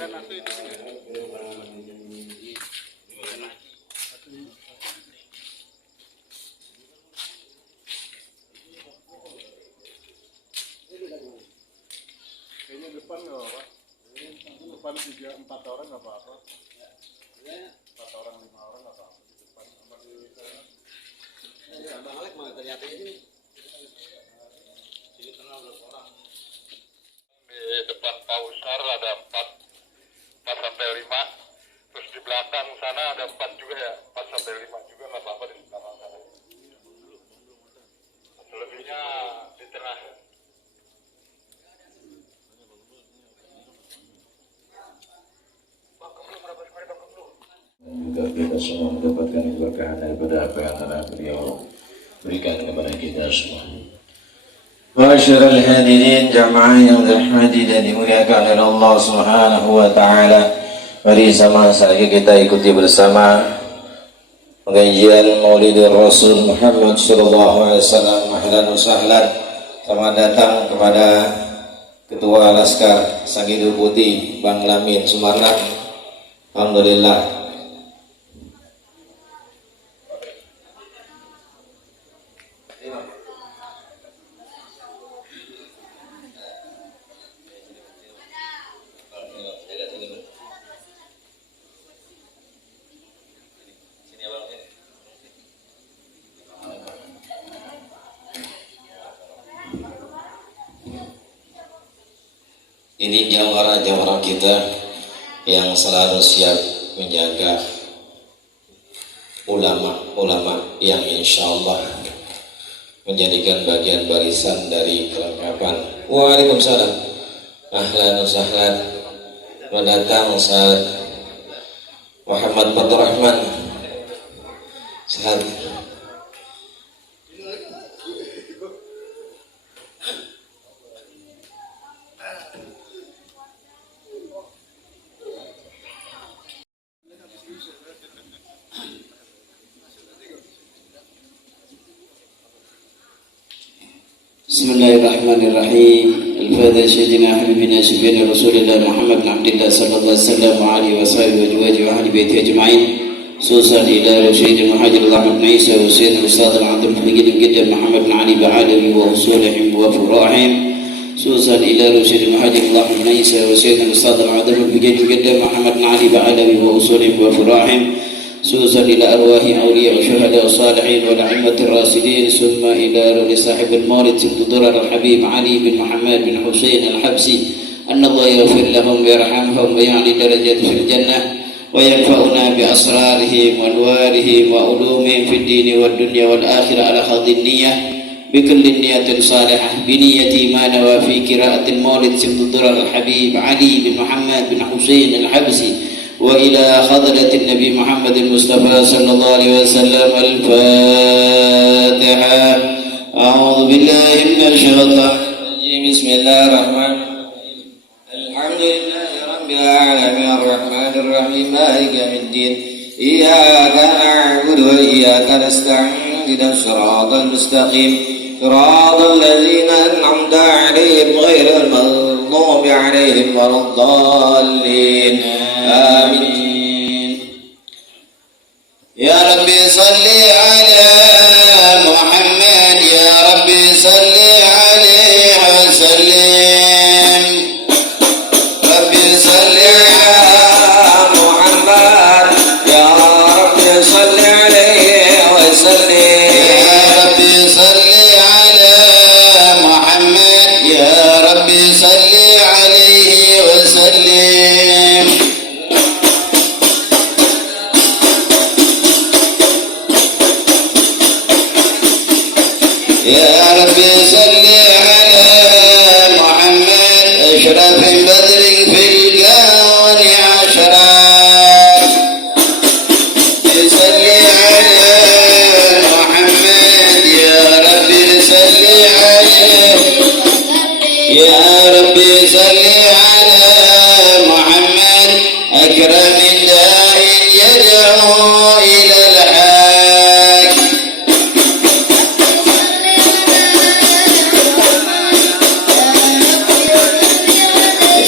Kayaknya depan nggak apa-apa. Depan 3-4 orang nggak apa-apa. 4 orang 5 orang nggak apa-apa di depan sama di sana. Ya, Bang Alek mau ternyata ini. Sini tengah berapa orang? Di depan Pausar ada 4 sampai 5. Terus di belakang sana ada 4 juga ya, 4 sampai 5 juga nggak apa-apa di belakang sana. Selebihnya di tengah. Juga kita semua mendapatkan keberkahan daripada apa yang telah beliau berikan kepada kita semua. Masyarul hadirin jamaah yang dirahmati dan dimuliakan oleh Allah Subhanahu wa taala. Mari sama-sama kita ikuti bersama pengajian Maulid Rasul Muhammad sallallahu alaihi wasallam. Ahlan wa sahlan. Selamat datang kepada Ketua Laskar Sangido Putih Bang Lamin Sumarlan. Alhamdulillah. Ini jawara-jawara kita yang selalu siap menjaga ulama-ulama yang insya Allah menjadikan bagian barisan dari kelengkapan. Waalaikumsalam. Ahlan wa sahlan. Mendatang Ustaz Muhammad Fatur Rahman. Ustaz Bismillahirrahmanirrahim. Al-Fatihah Sayyidina Habibina Syafi'ina Rasulullah Muhammad bin Abdillah sallallahu alaihi wasallam wa alihi wa ahli baiti ajma'in. Susan ila Sayyidina Muhammad bin Isa wa Sayyidina Ustaz al-Abdul Hamid Muhammad bin Ali ba'alawi wa usulihim wa furahim. Susan ila Sayyidina Muhammad bin Isa wa Sayyidina Ustaz al-Abdul Hamid Muhammad bin Ali ba'alawi wa usulihim wa furahim. سوسا إلى أرواح أولياء وشهداء الصالحين والأئمة الراشدين ثم إلى روح صاحب المولد سيد ضرر الحبيب علي بن محمد بن حسين الحبسي أن الله يغفر لهم ويرحمهم ويعلي درجات في الجنة وينفعنا بأسرارهم وأنوارهم وعلومهم في الدين والدنيا والآخرة على حظ النية بكل نية صالحة بنية ما نوى في قراءة المولد سيد ضرر الحبيب علي بن محمد بن حسين الحبسي وإلى حضرة النبي محمد المصطفى صلى الله عليه وسلم. الفاتحة. أعوذ بالله من الشيطان الرجيم. بسم الله الرحمن الرحيم. الحمد لله رب العالمين الرحمن الرحيم مالك يوم الدين. إياك نعبد وإياك نستعين اهدنا الصراط المستقيم صراط الذين أنعمت عليهم غير المغضوب عليهم ولا الضالين. آمين. يا ربي صل على محمد يا ربي صل عليه وسلم. ربي صل على محمد يا ربي صل عليه وسلم. يا ربي صل على محمد يا ربي صل عليه وسلم. يا ربي صل على محمد أشرف بدر في الكون عشرات. صل على محمد يا ربي صل عليه. يا ربي صل على محمد أكرم داع يدعو إلى الحق.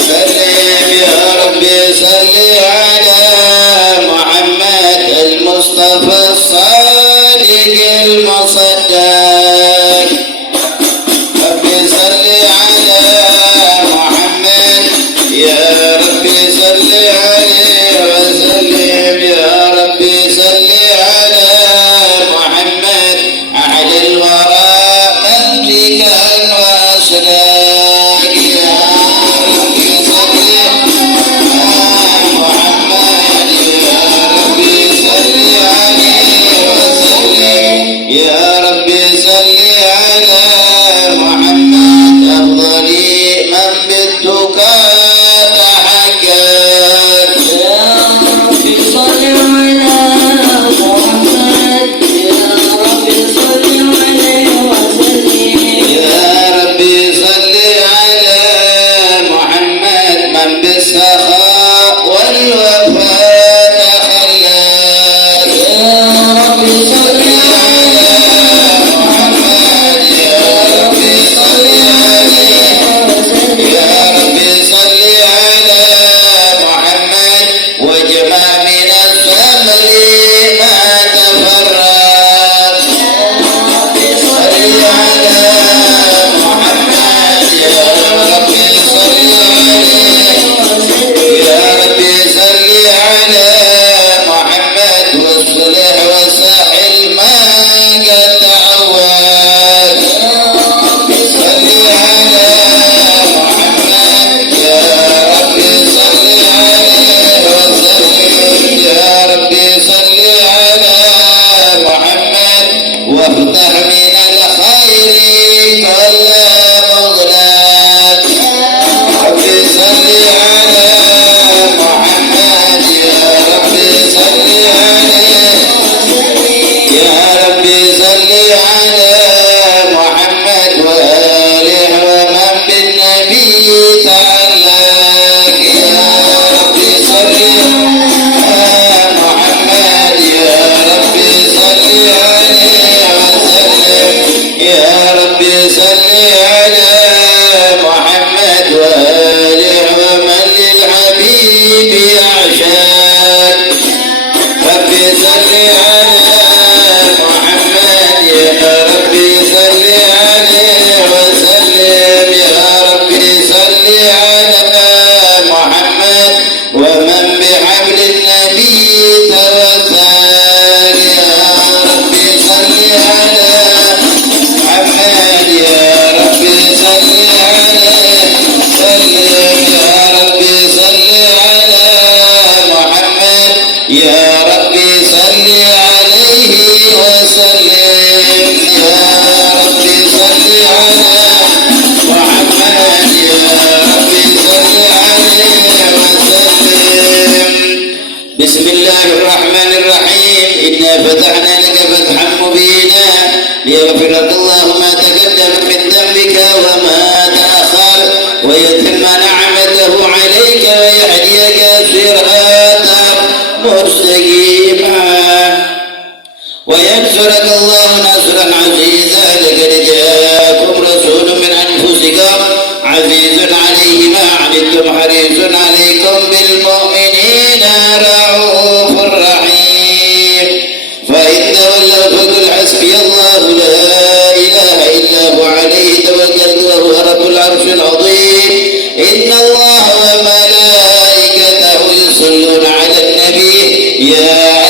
سلم يا ربي Yeah.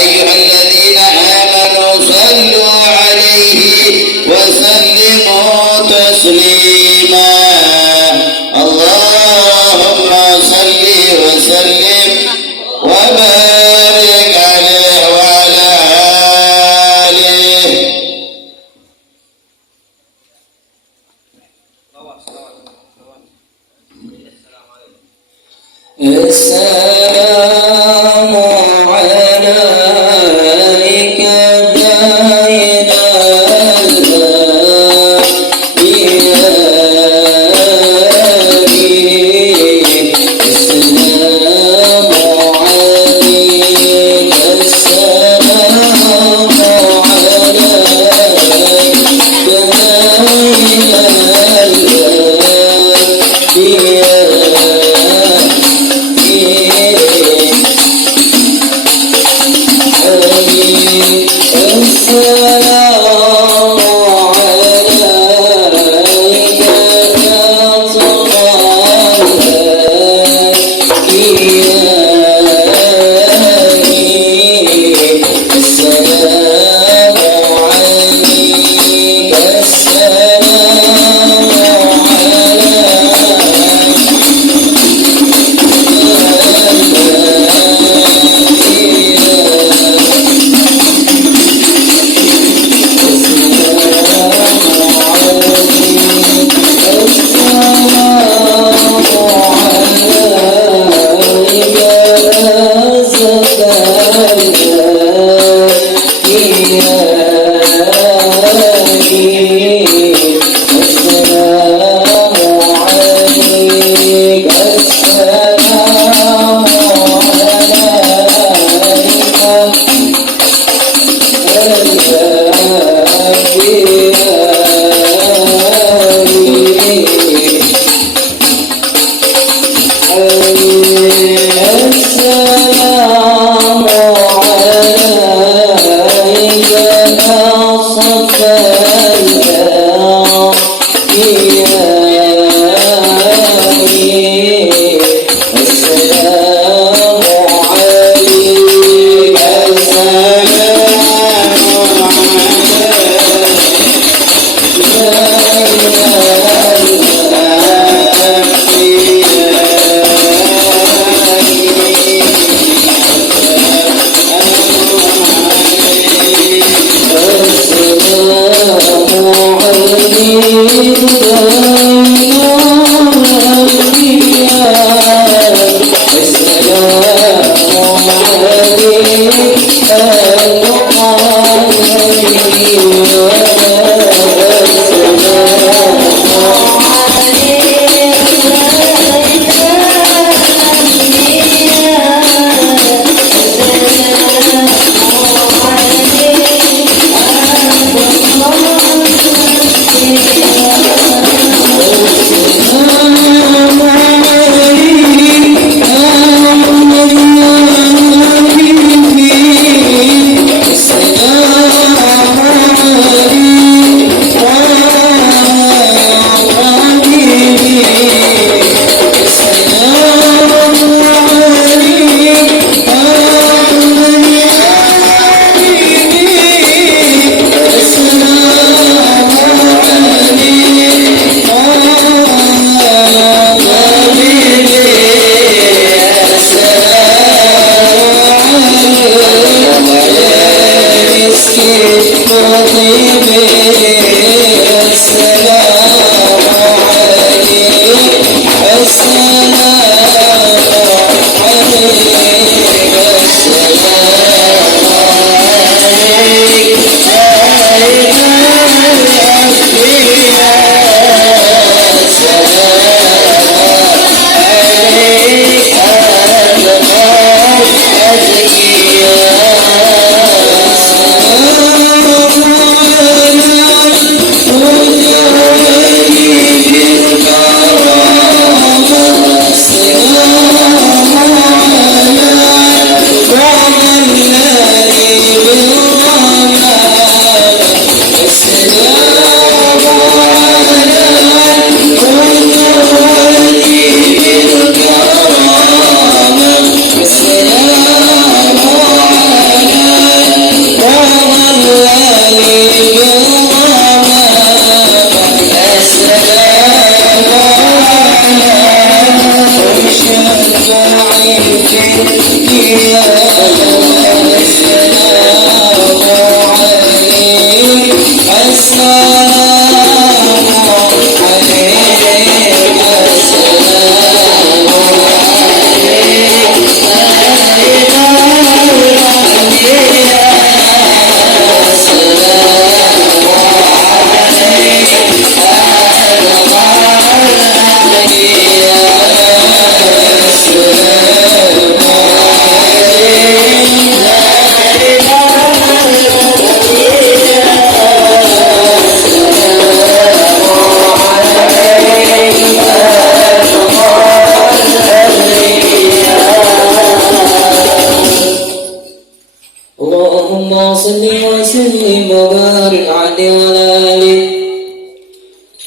اللهم صل وسلم وبارك عليه وعلى آله.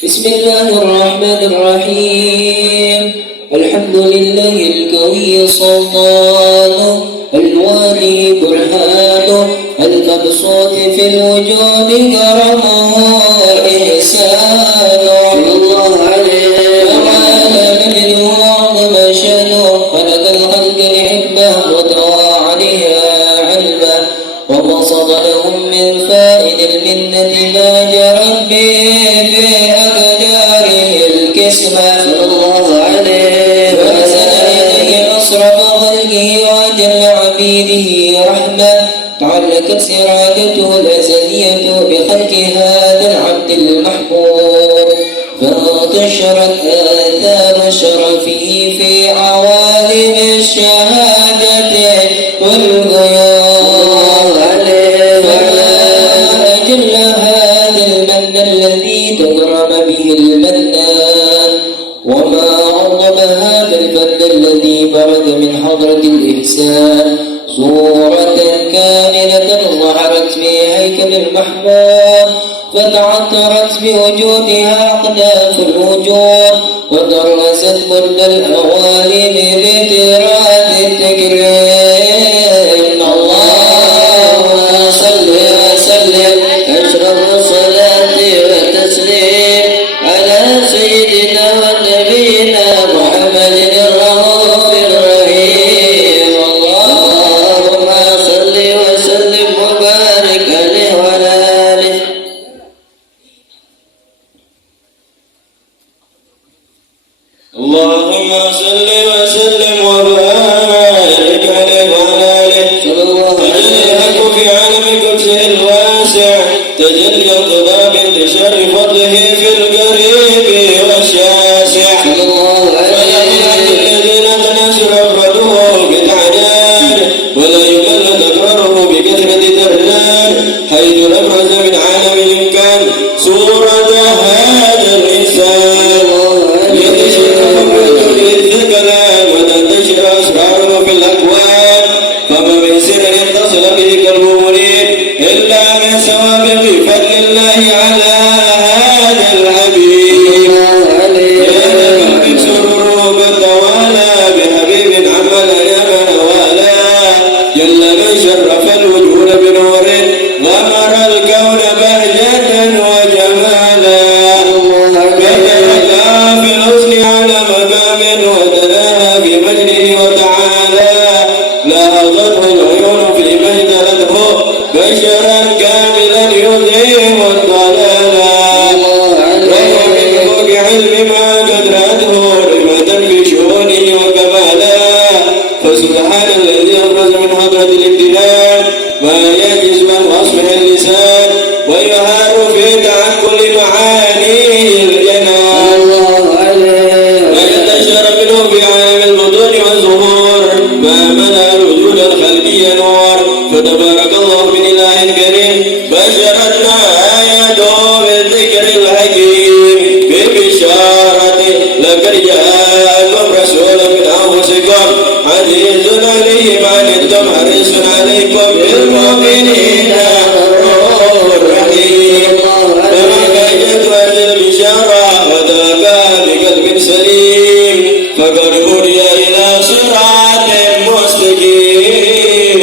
بسم الله الرحمن الرحيم. الحمد لله القوي سلطانه، الوالي برهانه، المبسوط في الوجود كرمه إحسانه. صلى الله عليه وعلى من وعظم شأنه، خلق الخلق لحبه وتوى عليها علمه، وبسط لهم من فائد المنة ما جرت به في أقداره الكسمة. صلى الله عليه وأحسن إليه أصرف خلقه وأجل عبيده رحمة، تعلقت سرادته الأزلية بخلق هذا العبد المحبوب، فانتشرت آثار شرفه في عوالم الشهادة والغيوب. أجل هذا المن الذي تكرم به المنان، وما أعظم هذا الفضل الذي برد من حضرة الإحسان، صورة كاملة ظهرت في هيكل المحبوب، فتعطرت بوجودها أقداف الوجود، ودرست كل الأوالم بتراث التكريم. اللهم صل وسلم أشرف الصلاة والتسليم على سيدنا ونبينا محمد الرؤوف الرحيم. اللهم صل وسلم وبارك عليه وعلى آله. اللهم صل وسلم وبارك عليه وعلى آله. صلى الله عليه تجليك في عالم قدسه الواسع، تجلي القضاء بانتشار فضله في القريب والشاسع. صلى الله عليه الذين تناسل أفرده بالأعداد، ولا يمل تكراره بكثرة الدرجات، حيث أبرز من عالم الإمكان صورة هذا الإنسان. يتشرف بوجوده الثقلان وتنتشر أسراره في الأكوان، فما من سر يتصل به قلب مريد إلا من سوابق فضل الله على هذا الحبيب. يتكلم سروره بالتوالى بحبيب عمل يمن والا، جل من شرف الوجود بنور غمر الكون بهجة وجمالا. بدأ في الحسن على مقام وتناهى بمجده وتعالى، لاحظته العيون في مجدلته بشرا كاملا يذهب الضلالا. وهو من فوق علم ما قد رأته رحمة في شؤونه وكمالا. فسبحان الذي أبرز من حضرة الامتنان ما يجز من أصبح اللسان، ويهار في تعقل معانيه الجنان. وينتشر منه في عالم البطون والظهور ما ملأ الوجود الخلقي نور. فتبارك الله من إله كريم بشرتنا آياته بالذكر الحكيم ببشارة لقد جاءكم رسول من أنفسكم عزيز عليه ما عنتم حريص عليكم بالمؤمنين رؤوف رحيم. فما كانت هذه البشارة وتلقى بقلب سليم، فقد هدي إلى صراط مستقيم.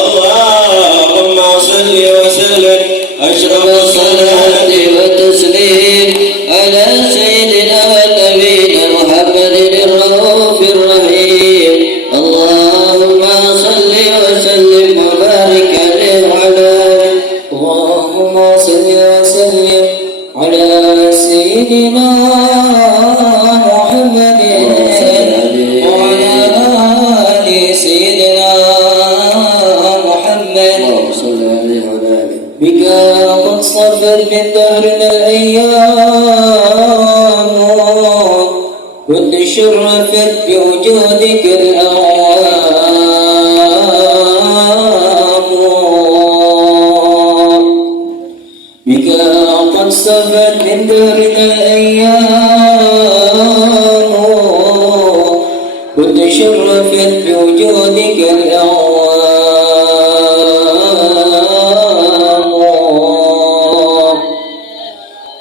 اللهم صل وسلم أشرف الصلاة والتسليم على سيدنا ونبينا محمد الرؤوف الرحيم. اللهم صل وسلم وبارك عليه وعلى آله. اللهم صل وسلم على سيدنا محمد وعلى آل سيدنا محمد. بك قد صفت من دهرنا الأيام، كنت شرفت بوجودك الأعوام. بك قد صفت من دهرنا الأيام، كنت شرفت بوجودك الأعوام.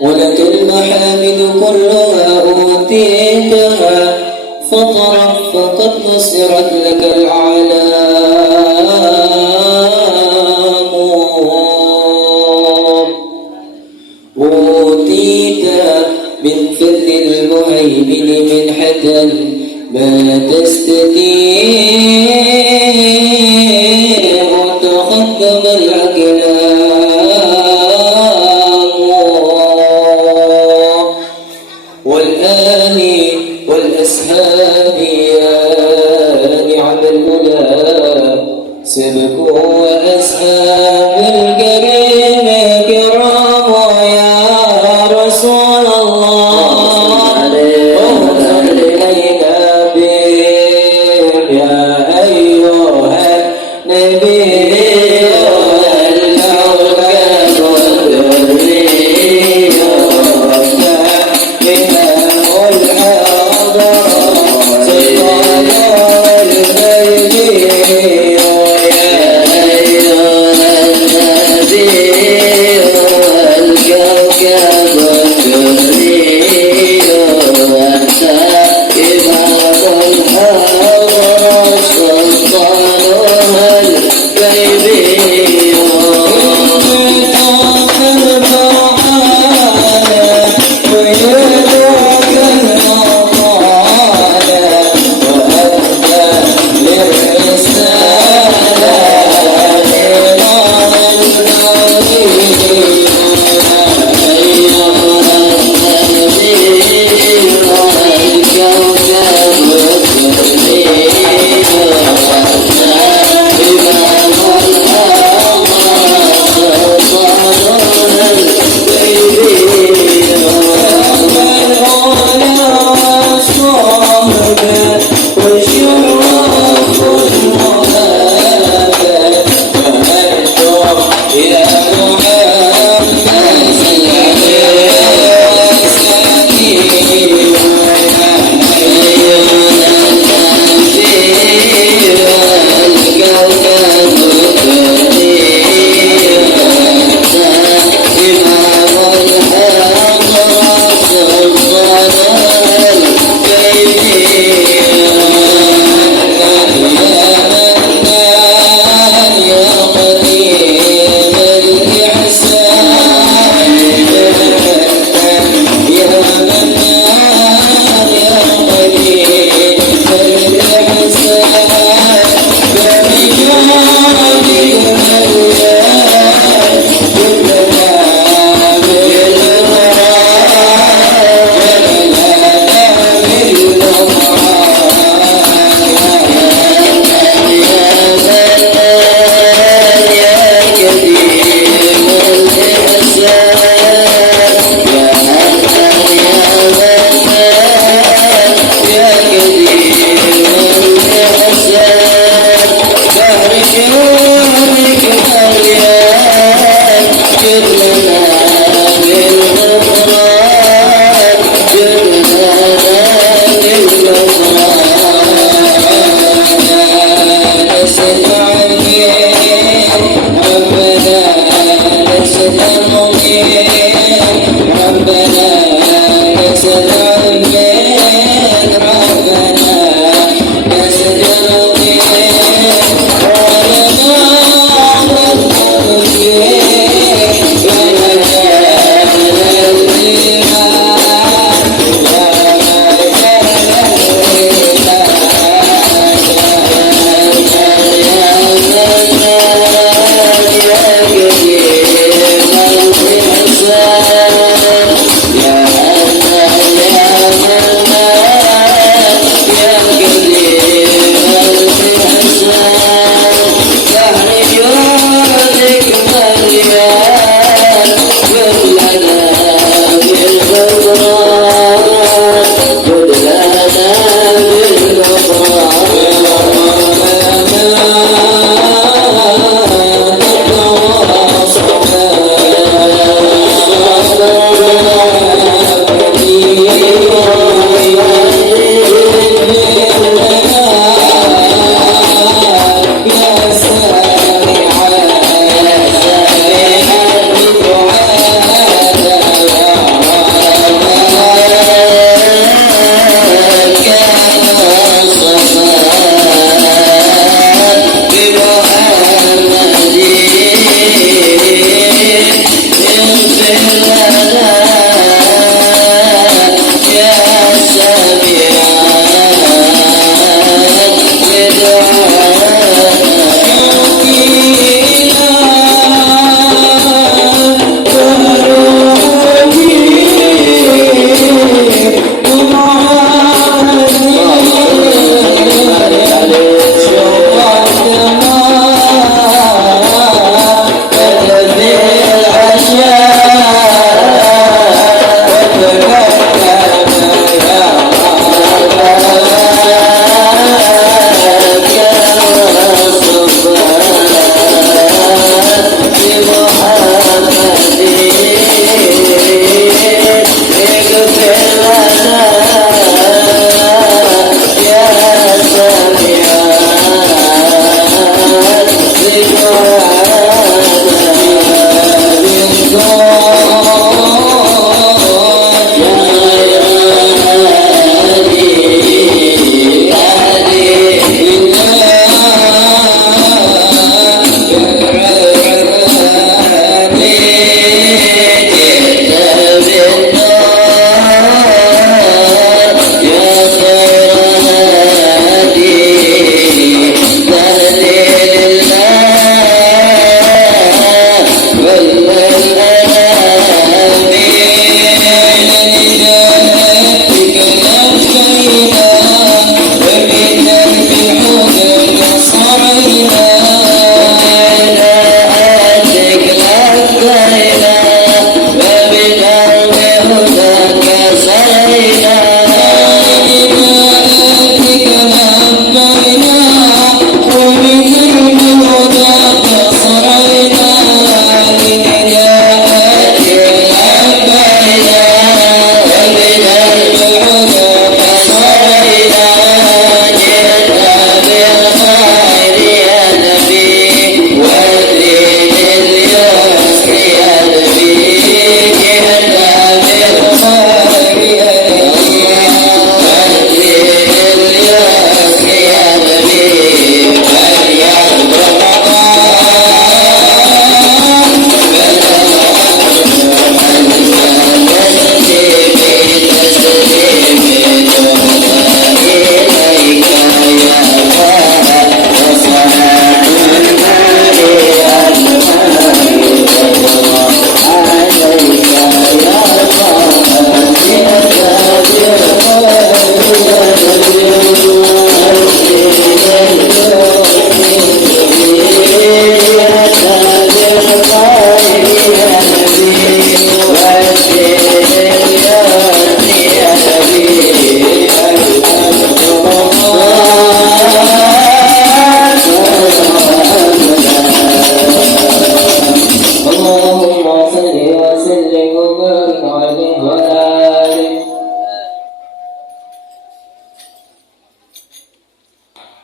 ولك المحامد كلها أوتيتها، فطرت فقد نصرت لك العالم. أوتيت من فضل المهيمن منحة ما تستطيع تقدم الأقلام. والآن والأسهاب يا نعم الأولى سبكوا وأسهاب الكريم كرام يا رسول الله. انظر إلينا بهم يا أيها النبي والكوكب والذرية والحاضر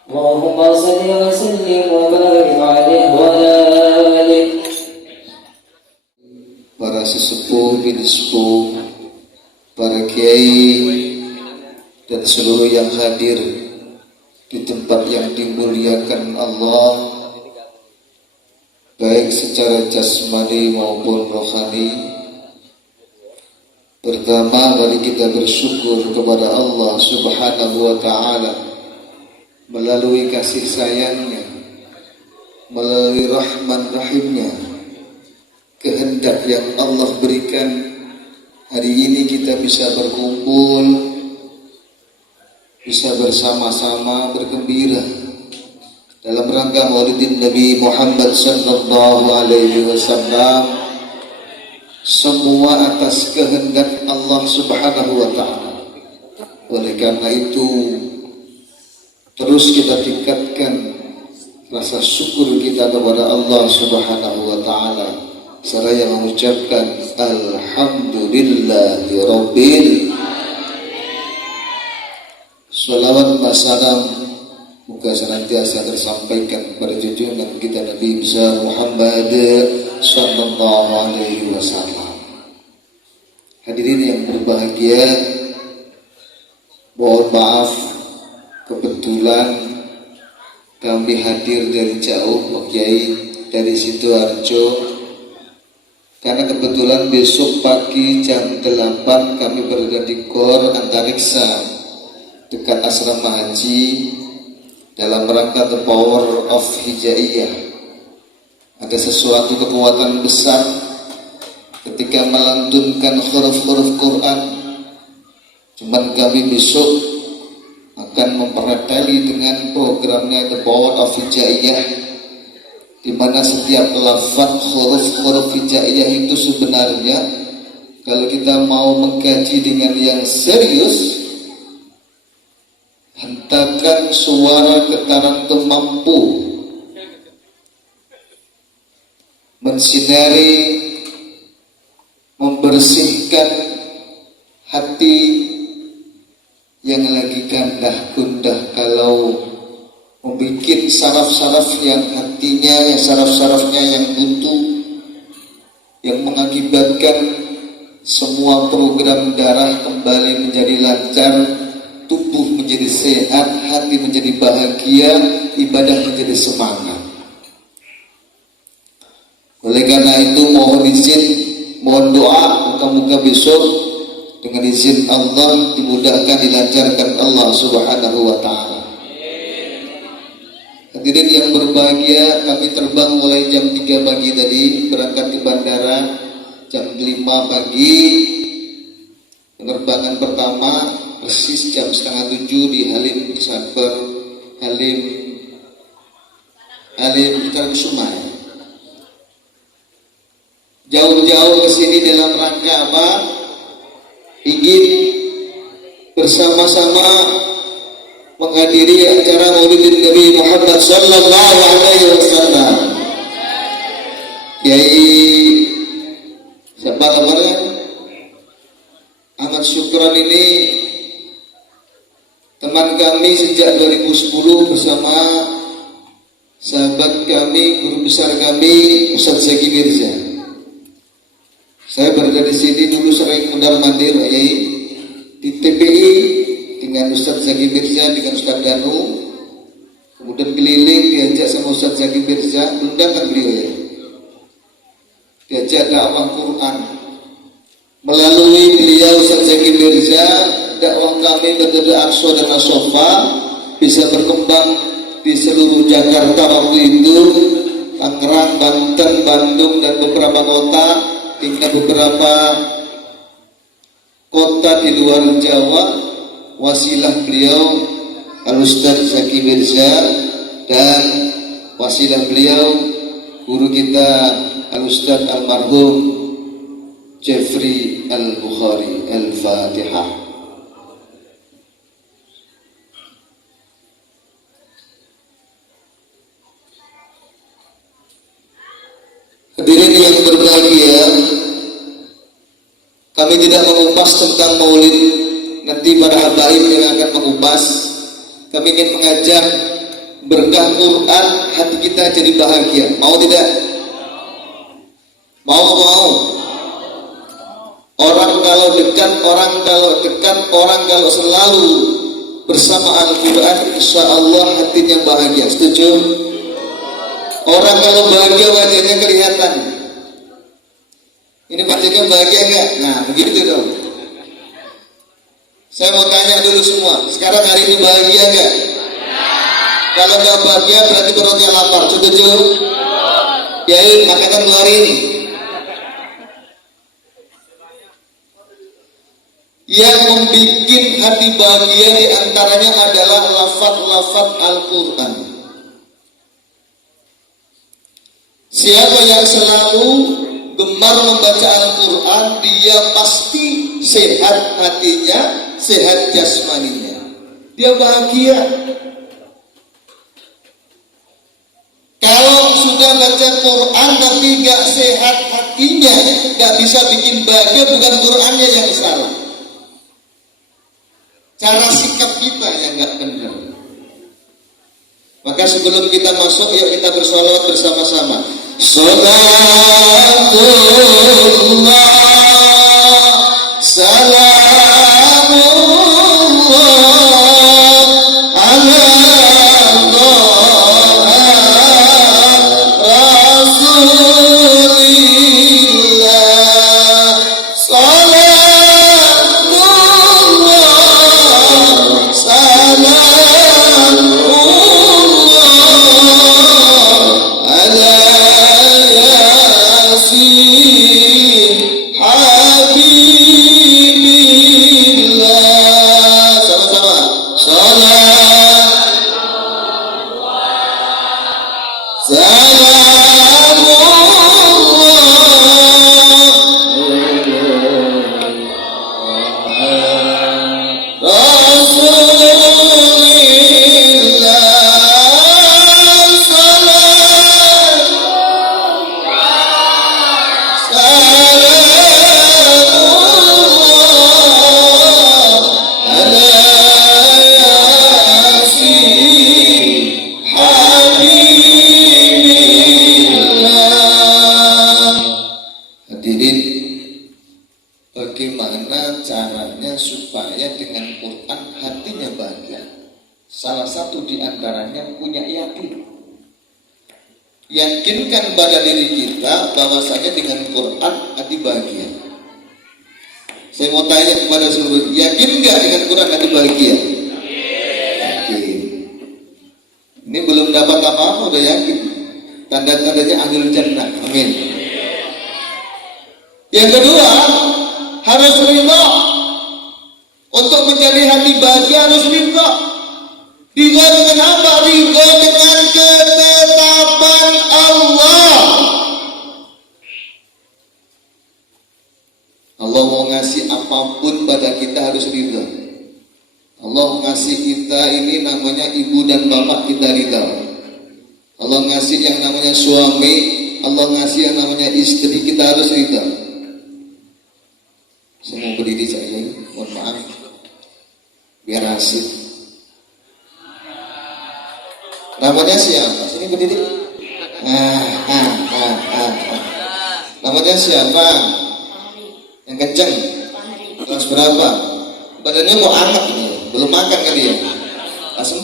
اللهم صل وسلم وبارك عليه وعلى آله. Para sesepuh, bini sepuh, para kiai dan seluruh yang hadir di tempat yang dimuliakan Allah, baik secara jasmani maupun rohani. Pertama, mari kita bersyukur kepada Allah Subhanahu wa ta'ala melalui kasih sayangnya, melalui rahman rahimnya, kehendak yang Allah berikan. Hari ini kita bisa berkumpul, bisa bersama-sama bergembira dalam rangka Maulidin Nabi Muhammad sallallahu alaihi wasallam, semua atas kehendak Allah Subhanahu wa ta'ala. Oleh karena itu, terus kita tingkatkan rasa syukur kita kepada Allah Subhanahu wa ta'ala, seraya mengucapkan alhamdulillahirabbil. Salawat wassalam moga senantiasa tersampaikan kepada junjungan kita Nabi besar Muhammad sallallahu alaihi wasallam. Hadirin yang berbahagia, mohon maaf kebetulan kami hadir dari jauh, Pak Kiai dari Sidoarjo, karena kebetulan besok pagi jam 8 kami berada di Gor Antariksa dekat asrama haji dalam rangka The Power of Hijaiyah. Ada sesuatu kekuatan besar ketika melantunkan huruf-huruf Quran. Cuman kami besok akan mempereteli dengan programnya The Power of Hijaiyah, di mana setiap lafaz huruf-huruf hijaiyah itu sebenarnya kalau kita mau mengkaji dengan yang serius, hentakan suara getaran itu mampu mensinari, membersihkan hati yang lagi gandah gundah, kalau membuat saraf-saraf yang hatinya, yang saraf-sarafnya yang buntu, yang mengakibatkan semua program darah kembali menjadi lancar, tubuh menjadi sehat, hati menjadi bahagia, ibadah menjadi semangat. Oleh karena itu mohon izin, mohon doa, muka-muka besok dengan izin Allah dimudahkan, dilancarkan Allah Subhanahu wa ta'ala. Hadirin yang berbahagia, kami terbang mulai jam 3 pagi tadi, berangkat di bandara jam 5 pagi. Penerbangan pertama persis jam 6:30 di Halim Sabar, Halim Kusuma. Jauh-jauh ke sini dalam rangka apa? Ingin bersama-sama menghadiri acara Maulidin Nabi Muhammad sallallahu alaihi wasallam. Kiai siapa kabarnya? Ahmad Syukran ini teman kami sejak 2010 bersama sahabat kami, guru besar kami, Ustaz Zaki Mirza. Saya berada di sini dulu sering mondar-mandir di TPI dengan Ustaz Zaki Mirza, dengan Ustaz Danu, kemudian keliling diajak sama Ustaz Zaki Mirza, diundang kan beliau ya, diajak dakwah Quran. Melalui beliau Ustaz Zaki Mirza, dakwah kami Masjid Aqsa dan As-Sofa bisa berkembang di seluruh Jakarta waktu itu, Tangerang, Banten, Bandung dan beberapa kota, hingga beberapa kota di luar Jawa. Wasilah beliau Al-Ustaz Zaki Mirza dan wasilah beliau guru kita Al-Ustaz Almarhum Jeffrey Al-Bukhari. Al-Fatihah. Hadirin yang berbahagia, kami tidak mengupas tentang maulid, nanti para habaib yang akan mengupas. Kami ingin mengajak berkah Quran hati kita jadi bahagia. Mau tidak? Mau. Orang kalau dekat, orang kalau selalu bersama Al-Quran, insya Allah hatinya bahagia. Setuju? Orang kalau bahagia wajahnya kelihatan. Ini wajahnya bahagia enggak? Nah begitu dong. Saya mau tanya dulu semua, sekarang hari ini bahagia enggak? Kalau enggak bahagia berarti perutnya lapar. Setuju? Ya, makanan keluarin. Yang membuat hati bahagia diantaranya adalah lafaz-lafaz Al-Quran. Siapa yang selalu gemar membaca Al-Quran, dia pasti sehat hatinya, sehat jasmaninya. Dia bahagia. Kalau sudah baca Quran tapi gak sehat hatinya, gak bisa bikin bahagia, bukan Qurannya yang salah. Cara sikap kita yang gak benar. Maka sebelum kita masuk, yuk kita bersolawat bersama-sama. Salatullah, salamullah ala Rasulillah. Salatullah, salamullah ala Habibillah. Sama-sama. Salat, salamullah Rasulillah. Hadirin, bagaimana caranya supaya dengan Quran hatinya bahagia? Salah satu di antaranya punya yakin. Yakinkan pada diri kita bahwasanya dengan Quran hati bahagia. Saya mau tanya kepada seluruh, yakin nggak dengan Quran hati bahagia? Yakin. Ini belum dapat apa-apa udah yakin. Tanda-tandanya ahlul jannah. Amin. Yang kedua, harus ridha. Untuk menjadi hati bahagia harus ridha. Ridha dengan apa? Ridha dengan ketetapan Allah. Allah mau ngasih apapun pada kita harus ridha. Allah ngasih kita ini namanya ibu dan bapak, kita ridha. Allah ngasih yang namanya suami, Allah ngasih yang namanya istri, kita harus ridha. Saya mau berdiri saja, mohon maaf, biar asik. Namanya siapa? Sini berdiri. Namanya siapa? Yang kenceng. Kelas berapa? Badannya mau angkat ini, belum makan kali ya. Kelas 4.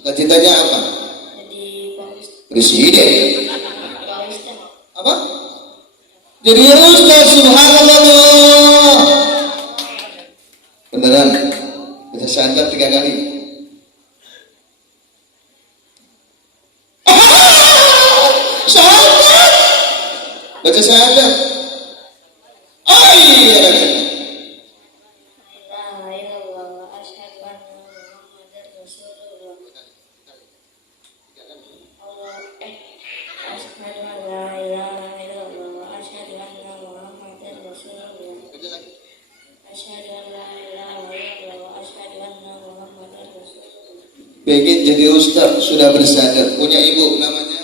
Cita-citanya apa? Presiden. Apa? Jadi ustaz, subhanallah. Beneran? Baca syahadat 3 kali. Syahadat. Baca syahadat. Oh iya. Pengen jadi ustaz, sudah bersadar, punya ibu namanya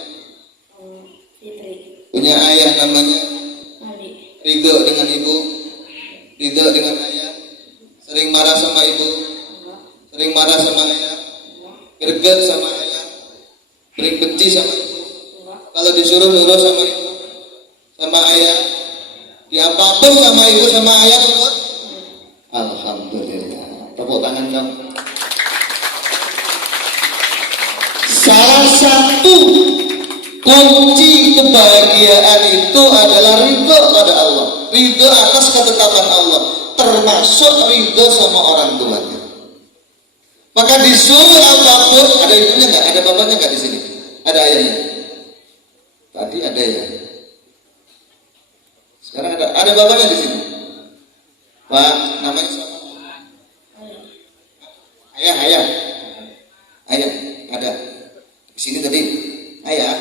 Fitri, punya ayah namanya Ridho dengan ibu, Ridho dengan ayah, sering marah sama ibu, sering marah sama ayah, greget sama ayah, Paling benci sama ibu. Kalau disuruh nurut sama ibu, sama ayah, diapapun sama ibu sama ayah nurut. Alhamdulillah. Tepuk tangan kamu. Salah satu kunci kebahagiaan itu adalah ridho pada Allah, ridho atas ketetapan Allah, termasuk ridho sama orang tuanya. Maka disuruh apapun, ada ibunya nggak, ada bapaknya nggak di sini, ada ayahnya. Tadi ada ya. Sekarang ada bapaknya di sini. Pak, namanya siapa? Ayah, ada. Di sini tadi, ayah.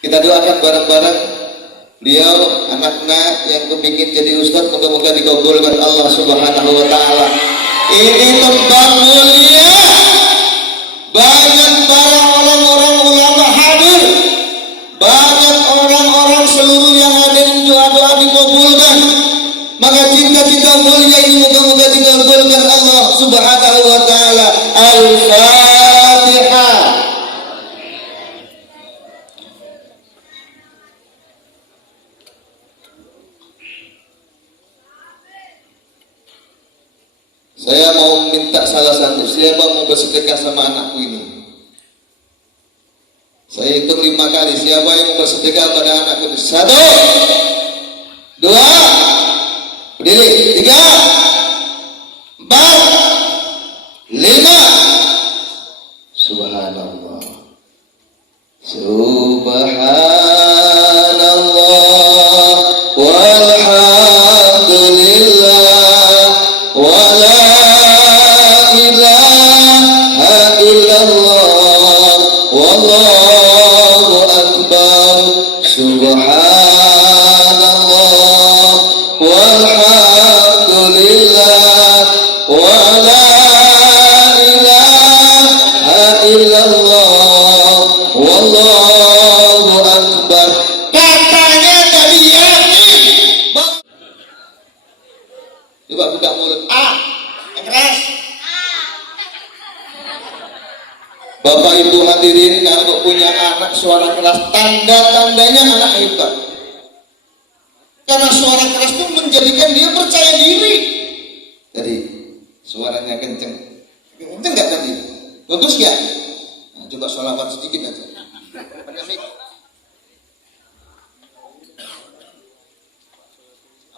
Kita doakan bareng-bareng beliau, anaknya yang kepingin jadi ustadz, moga-moga dikabulkan Allah Subhanahu wa Ta'ala. Ini tempat mulia, banyak para orang-orang ulama hadir, banyak orang-orang seluruh yang hadir, doa-doa dikabulkan. Maka cinta-cinta mulia ini moga-moga dikabulkan Allah Subhanahu wa Ta'ala. Al-Fatihah. Saya mau minta salah satu, siapa mau bersedekah sama anakku ini? Saya hitung 5 kali, siapa yang mau bersedekah pada anakku ini? 1, 2, berdiri, 3, 4, 5. Subhanallah, Subhanallah, walhamdulillah, wala ilaha illallah, wallahu akbar. Subhanallah, walhamdulillah, wala ilaha illallah, wallahu akbar. Katanya tadi yakin. Coba buka mulut. Yang keras. Bapak Ibu hadirin, kalau punya anak suara keras, tanda-tandanya anak hebat. Karena suara keras itu menjadikan dia percaya diri. Jadi suaranya kenceng. Kenceng nggak tadi? Bagus nggak? Nah, coba sholawat sedikit aja.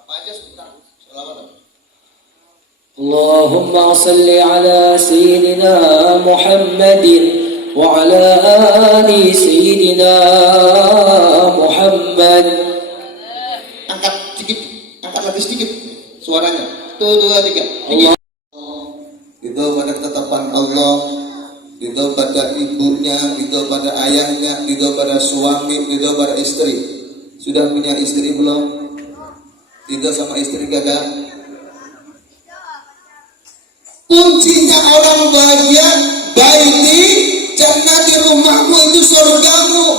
Apa aja sebentar? Sholawat apa? اللهم صل على سيدنا محمد وعلى آل سيدنا محمد. Angkat sedikit, angkat lagi sedikit suaranya. 1, 2, 3. Allah. Itu pada ketetapan Allah, itu pada ibunya, itu pada ayahnya, itu pada suami, itu pada istri. Sudah punya istri belum? Itu sama istri kagak? Kuncinya orang bahagia, baiti jannati, rumahmu itu surgamu.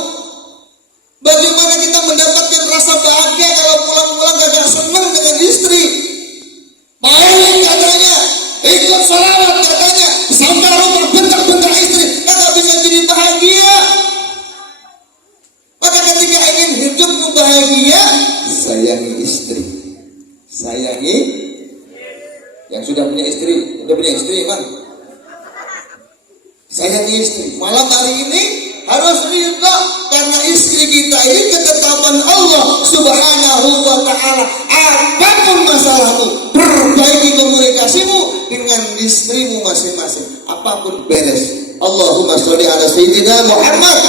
Bagaimana kita mendapatkan rasa bahagia kalau pulang-pulang gak senang dengan istri? Baik katanya, ikut salawat katanya, sampai rumah bentak-bentak istri, kagak bisa jadi bahagia. Maka ketika ingin hidup bahagia, sayangi istri, sayangi. Yang sudah punya istri, Bang. Sayangi istri. Malam hari ini harus ridha karena istri kita ini ketetapan Allah Subhanahu wa Ta'ala. Apapun masalahmu, perbaiki komunikasimu dengan istrimu masing-masing. Apapun beres. Allahumma sholli ala sayyidina Muhammad.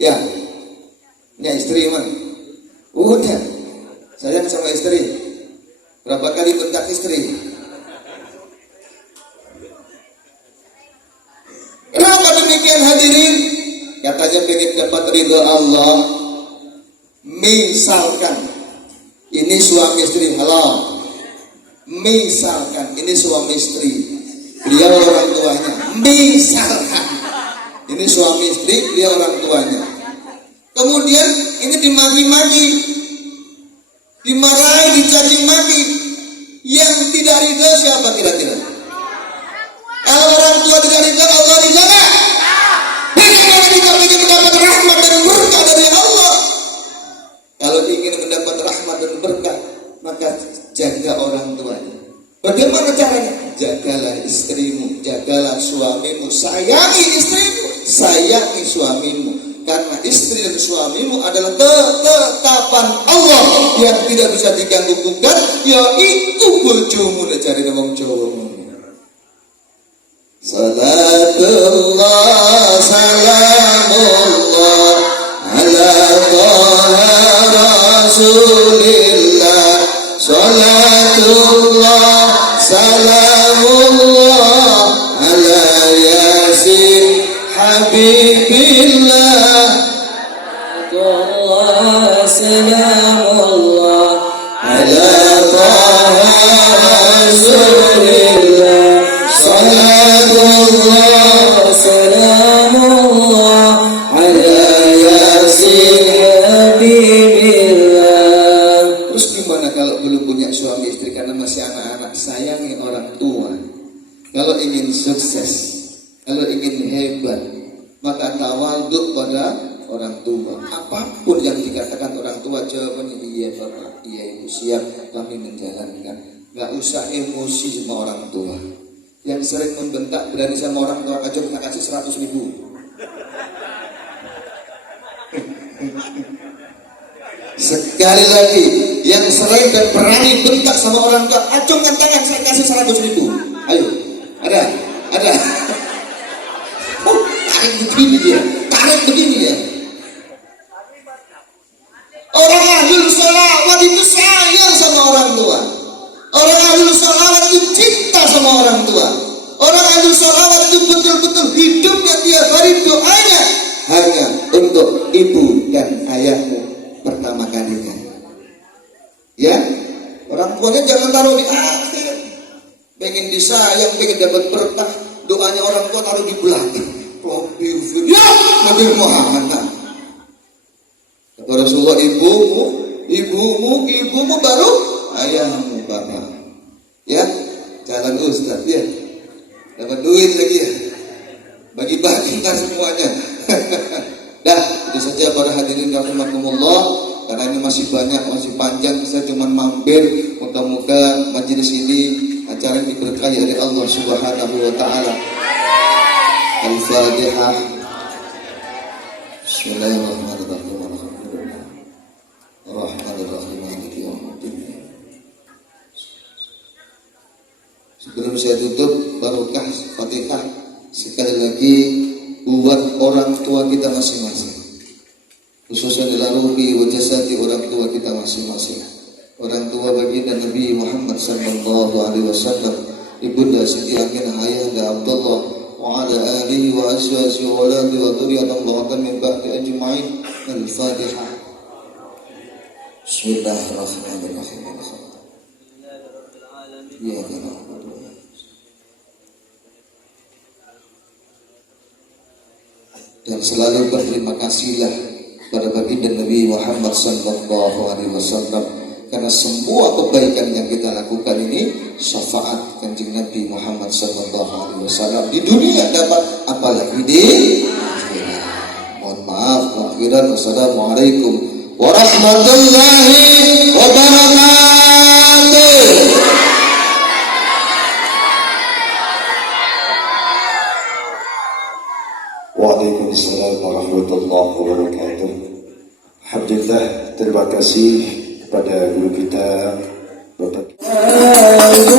Ya, punya istri, Bang. Udah, sayang sama istri. Berapa kali bentak istri? Kenapa demikian hadirin? Katanya pengen dapat ridho Allah. Misalkan ini suami istri, halo. Misalkan ini suami istri, beliau orang tuanya. Misalkan ini suami istri, beliau orang tuanya. Kemudian ini dimaki-maki, dimarahi, dicaci maki. Yang tidak ridho siapa? siapa kira-kira? Kalau orang tua tidak dijaga, Allah dijaga. Bagaimana kita ingin mendapat rahmat dan berkah dari Allah? Kalau ingin mendapat rahmat dan berkah, maka jaga orang tuanya. Bagaimana caranya? Jagalah istrimu, jagalah suamimu, sayangi istrimu, sayangi suamimu. Karena istri dan suamimu adalah ketetapan Allah yang tidak bisa diganggu-gugat, yaitu bojomu cari wong Jawa. Salatullah salamullah ala taha rasulillah. Salatullah salamullah ala yasin habibillah. Salamullah ala taha rasulillah. Salatullah salamullah ala yasin habibillah. Terus gimana kalau belum punya suami istri karena masih anak-anak? Sayangi orang tua. Kalau ingin sukses, kalau ingin hebat, maka tawaduk pada orang tua. Apapun yang dikatakan orang tua, jawabannya iya Bapak, iya Ibu, siap kami menjalankan. Gak usah emosi sama orang tua. Yang sering membentak berani sama orang tua, aja minta kasih 100.000. Sekali lagi, yang sering dan berani bentak sama orang tua, acungkan tangan, saya kasih 100.000. Ayo, ada. Tarik begini dia, Orang ahlul sholawat itu sayang sama orang tua. Orang ahlul sholawat itu cinta sama orang tua. Orang ahlul sholawat itu betul-betul hidupnya tiap hari doanya hanya untuk ibu dan ayahmu pertama kalinya. Ya, orang tuanya jangan taruh di akhir. Pengen disayang, pengen dapat berkah, doanya orang tua taruh di belakang. Ya, Nabi Muhammad. Kata Rasulullah, ibumu baru ayahmu, bapak. Ya, jalan Ustaz ya. Dapat duit lagi ya. Bagi-bagi kan semuanya. Dah, itu saja para hadirin rahimakumullah. Karena ini masih banyak, masih panjang, saya cuma mampir. Moga-moga majelis ini acara yang diberkahi oleh Allah Subhanahu wa taala. Al-Fatihah. Bismillahirrahmanirrahim. Ar-Rahmanir-Rahim. Maliki yaumiddin. Sebelum saya tutup barokah Fatihah sekali lagi buat orang tua kita masing-masing. Khususnya dalam ruhi wa jasadi orang tua kita masing-masing. Orang tua baginda Nabi Muhammad sallallahu alaihi wasallam, Ibunda Siti Aminah Ayahanda Abdullah wa ala alihi wa azwajihi wa auladihi wa dzurriyyatihi wa min ba'di ajma'in. Al-Fatihah. Bismillahirrahmanirrahim. Ya Allah. Dan selalu berterima kasihlah pada baginda Nabi Muhammad sallallahu alaihi wasallam, karena semua kebaikan yang kita lakukan ini syafaat Kanjeng Nabi Muhammad sallallahu alaihi wasallam di dunia dapat, apalagi di akhirat. Mohon maaf akhirat. Wassalamualaikum warahmatullahi wabarakatuh. Waalaikumsalam warahmatullahi wabarakatuh. Alhamdulillah, terima kasih kepada guru kita Bapak Al-Mustafa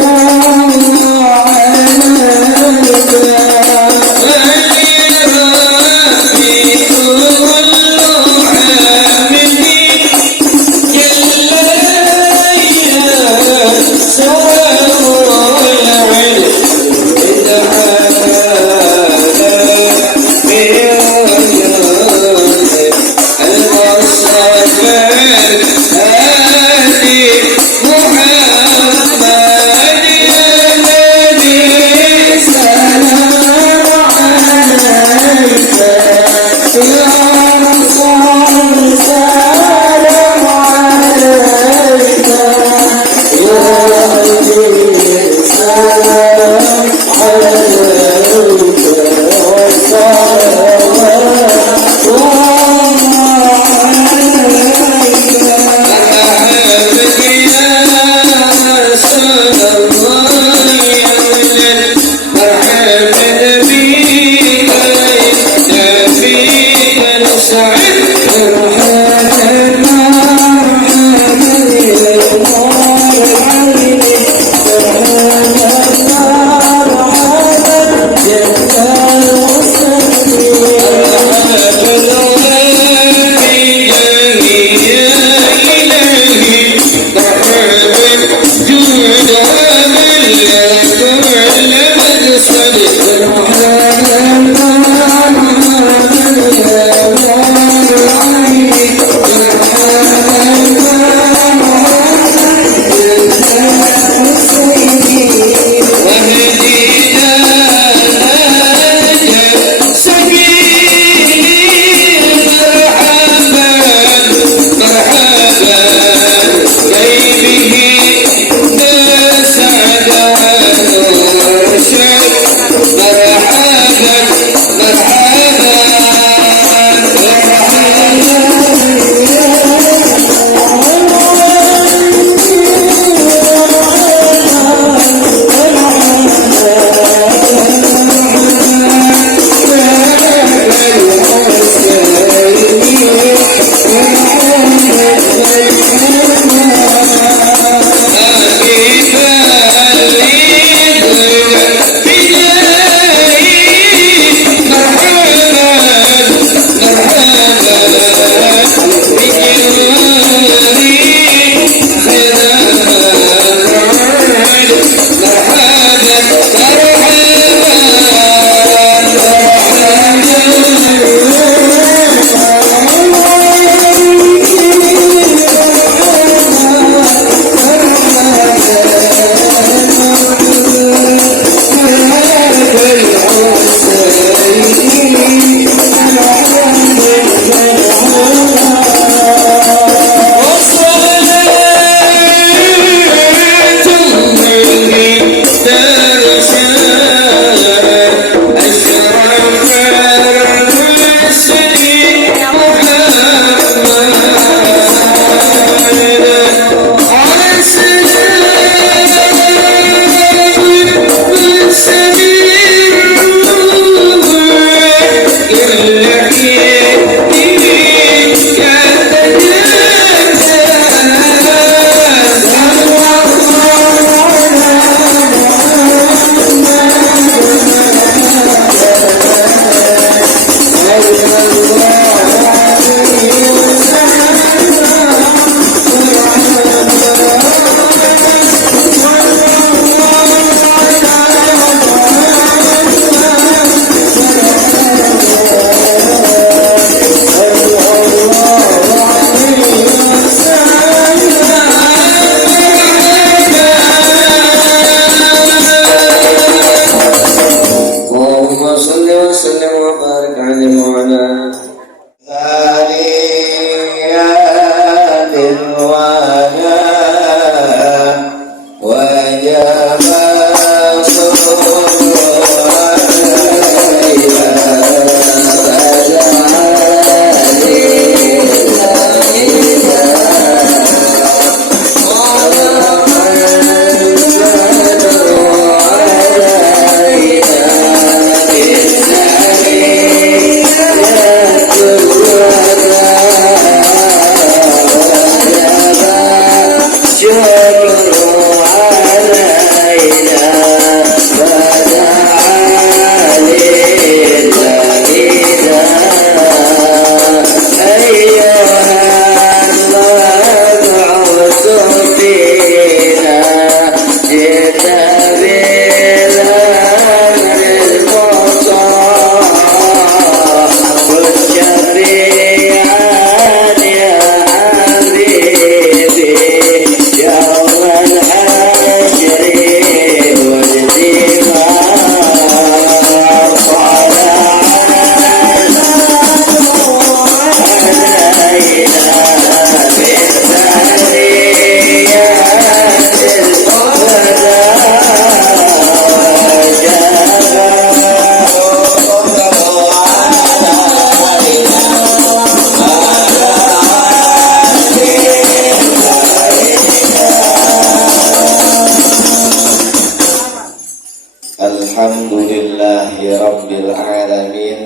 Rabbil Alamin.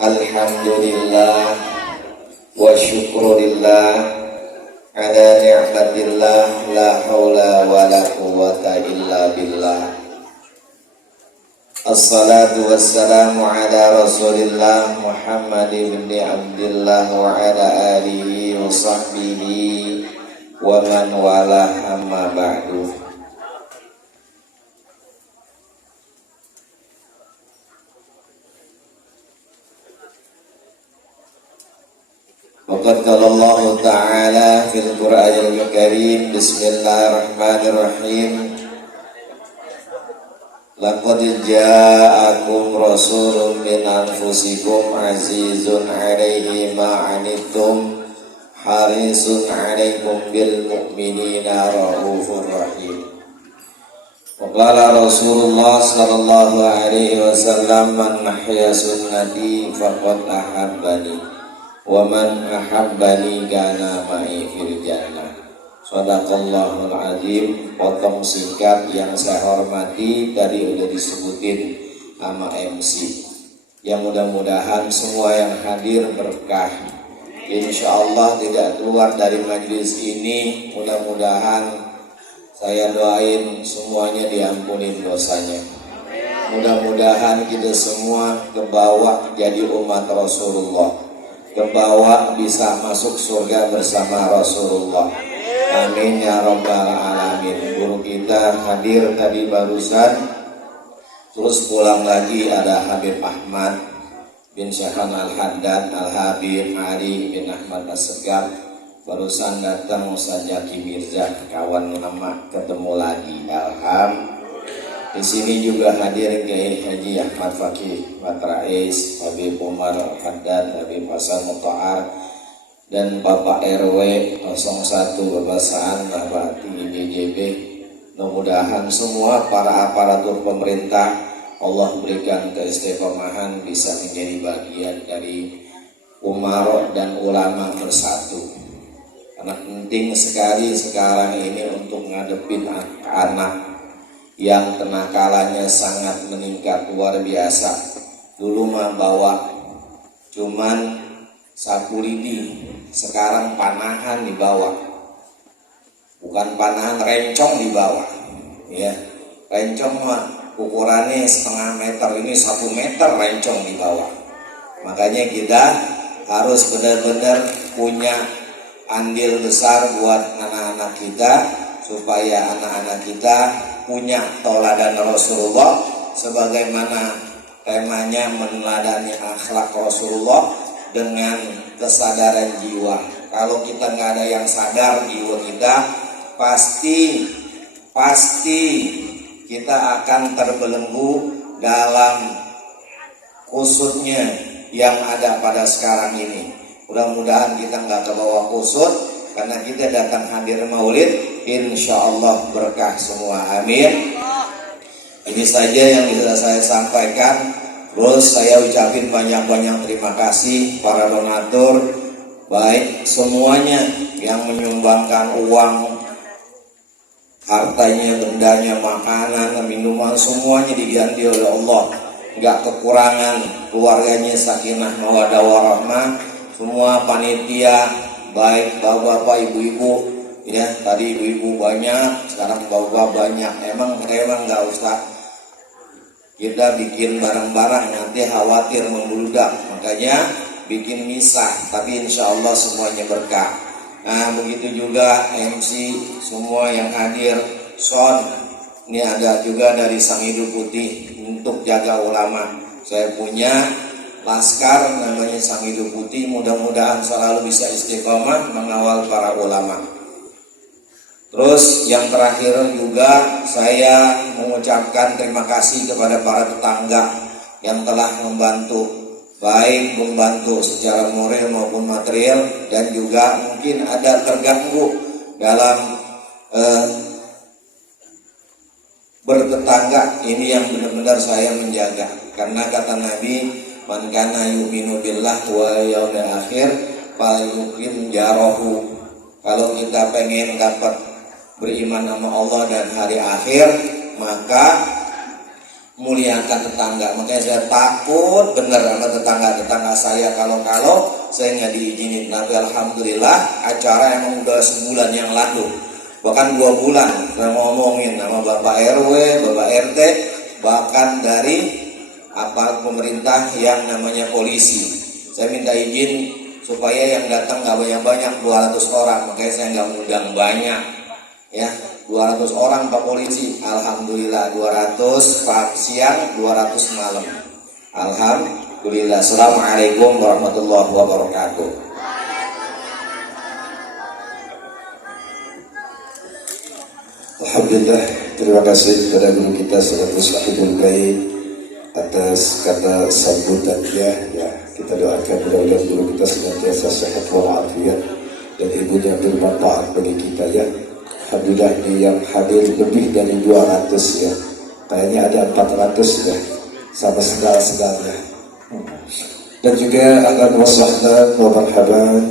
Alhamdulillah wa syukurillah ala ni'matillah, la hawla wa la quwwata illa billah. Assalatu wassalamu ala rasulillah Muhammad ibn Abdillah wa ala alihi wa sahbihi wa man wala, amma ba'du. Waqad qala Allah Ta'ala fil Qur'anil Karim, bismillahirrahmanirrahim. Laqad ja'akum rasulun min anfusikum azizun 'alaihi ma 'anittum harisun 'alaikum bil mu'minina raufur rahim. Wa qala Rasulullah sallallahu alaihi wasallam, man ahya sunnati faqad ahabbani wa man ahabbani kana ma'i fil jannah. Shadaqallahul azim. Potong singkat yang saya hormati, tadi udah disebutin sama MC. Yang mudah-mudahan semua yang hadir berkah. Insya Allah tidak keluar dari majelis ini, mudah-mudahan saya doain semuanya diampunin dosanya. Mudah-mudahan kita semua kebawa jadi umat Rasulullah, kebawa bisa masuk surga bersama Rasulullah. Amin ya rabbal alamin. Guru kita hadir tadi barusan, terus pulang lagi ada Habib Ahmad bin Syahran Al-Haddad Al-Habib Ali bin Ahmad As-Segaf. Barusan datang Ustaz Zaki Mirza, kawan lama ketemu lagi. Alhamdulillah. Di sini juga hadir Kiai Haji Ahmad Fakih Matrais, Habib Umar Al-Haddad, Habib Hasan Mutta'ar, dan Bapak RW 01 Bapak Saan, Bapak Tinggi BJB. Mudah-mudahan semua para aparatur pemerintah Allah berikan keistiqomahan, bisa menjadi bagian dari umarok dan ulama bersatu. Karena penting sekali sekarang ini untuk ngadepin anak yang kenakalannya sangat meningkat luar biasa. Dulu mah bawa cuman sapu lidi, sekarang panahan dibawa, bukan panahan, rencong dibawa. Ya, rencong mah ukurannya setengah meter, ini 1 meter rencong dibawa. Makanya kita harus benar-benar punya andil besar buat anak-anak kita, supaya anak-anak kita punya tauladan Rasulullah, sebagaimana temanya meneladani akhlak Rasulullah dengan kesadaran jiwa. Kalau kita nggak ada yang sadar jiwa kita, pasti kita akan terbelenggu dalam kusutnya yang ada pada sekarang ini. Mudah-mudahan kita nggak kebawa kusut, karena kita datang hadir maulid, insya Allah berkah semua, amin. Ini saja yang bisa saya sampaikan. Terus saya ucapin banyak-banyak terima kasih para donatur, baik semuanya yang menyumbangkan uang, hartanya, bendanya, makanan, minuman, semuanya diganti oleh Allah. Enggak kekurangan, keluarganya sakinah mawaddah warahmah, semua panitia, baik bapak-bapak, ibu-ibu, ya tadi ibu-ibu banyak, sekarang bapak banyak. Emang enggak usah kita bikin barang-barang nanti khawatir membludak, makanya bikin misah, tapi insya Allah semuanya berkah. Nah begitu juga MC semua yang hadir, Son, ini ada juga dari Sang Hidup Putih untuk jaga ulama. Saya punya laskar namanya Sang Hidup Putih, mudah-mudahan selalu bisa istiqomah mengawal para ulama. Terus yang terakhir juga saya mengucapkan terima kasih kepada para tetangga yang telah membantu, baik membantu secara moral maupun material, dan juga mungkin ada terganggu dalam bertetangga. Ini yang benar-benar saya menjaga, karena kata Nabi, man kana yu'minu billah wa yaumil akhir fa yukrim jarahu. Kalau kita pengen dapat beriman sama Allah dan hari akhir, maka muliakan tetangga. Makanya saya takut bener sama tetangga saya kalau saya nggak diizinin. Tapi alhamdulillah acara emang udah sebulan yang lalu, bahkan 2 bulan saya ngomongin sama Bapak RW, Bapak RT, bahkan dari pemerintah yang namanya polisi. Saya minta izin supaya yang datang nggak banyak-banyak, 200 orang. Makanya saya nggak ngundang banyak, ya. 200 orang Pak Polisi, alhamdulillah 200 Pak siang, 200 malam. Alhamdulillah. Assalamualaikum warahmatullahi wabarakatuh. Alhamdulillah, terima kasih kepada guru kita Sayyidul Syahidul Baik atas kata sambutannya. Ya, kita doakan mudah-mudahan guru kita senantiasa sehat walafiat dan ibunya bermanfaat bagi kita ya. Alhamdulillah ini yang hadir lebih dari 200 ya. Kayaknya ada 400 ya, sama segala-segalanya. Dan juga ahlan wa sahlan wa marhaban,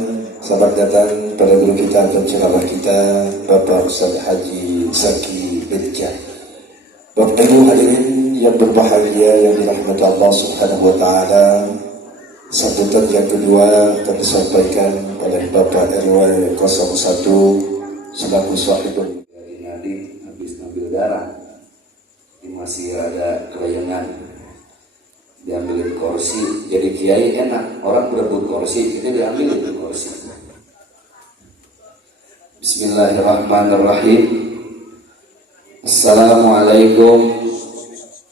selamat datang pada guru kita dan ceramah kita Bapak Ustaz Haji Zaki Mirza. Bapak Ibu hadirin yang berbahagia yang dirahmati Allah Subhanahu wa taala, sambutan yang kedua akan disampaikan oleh Bapak RW 01 selaku sahibul. Dari Nadim habis ngambil darah, ini masih ada kelayangan, diambilin kursi. Jadi kiai enak, orang berebut kursi, kita diambilin kursi. Bismillahirrahmanirrahim. Assalamualaikum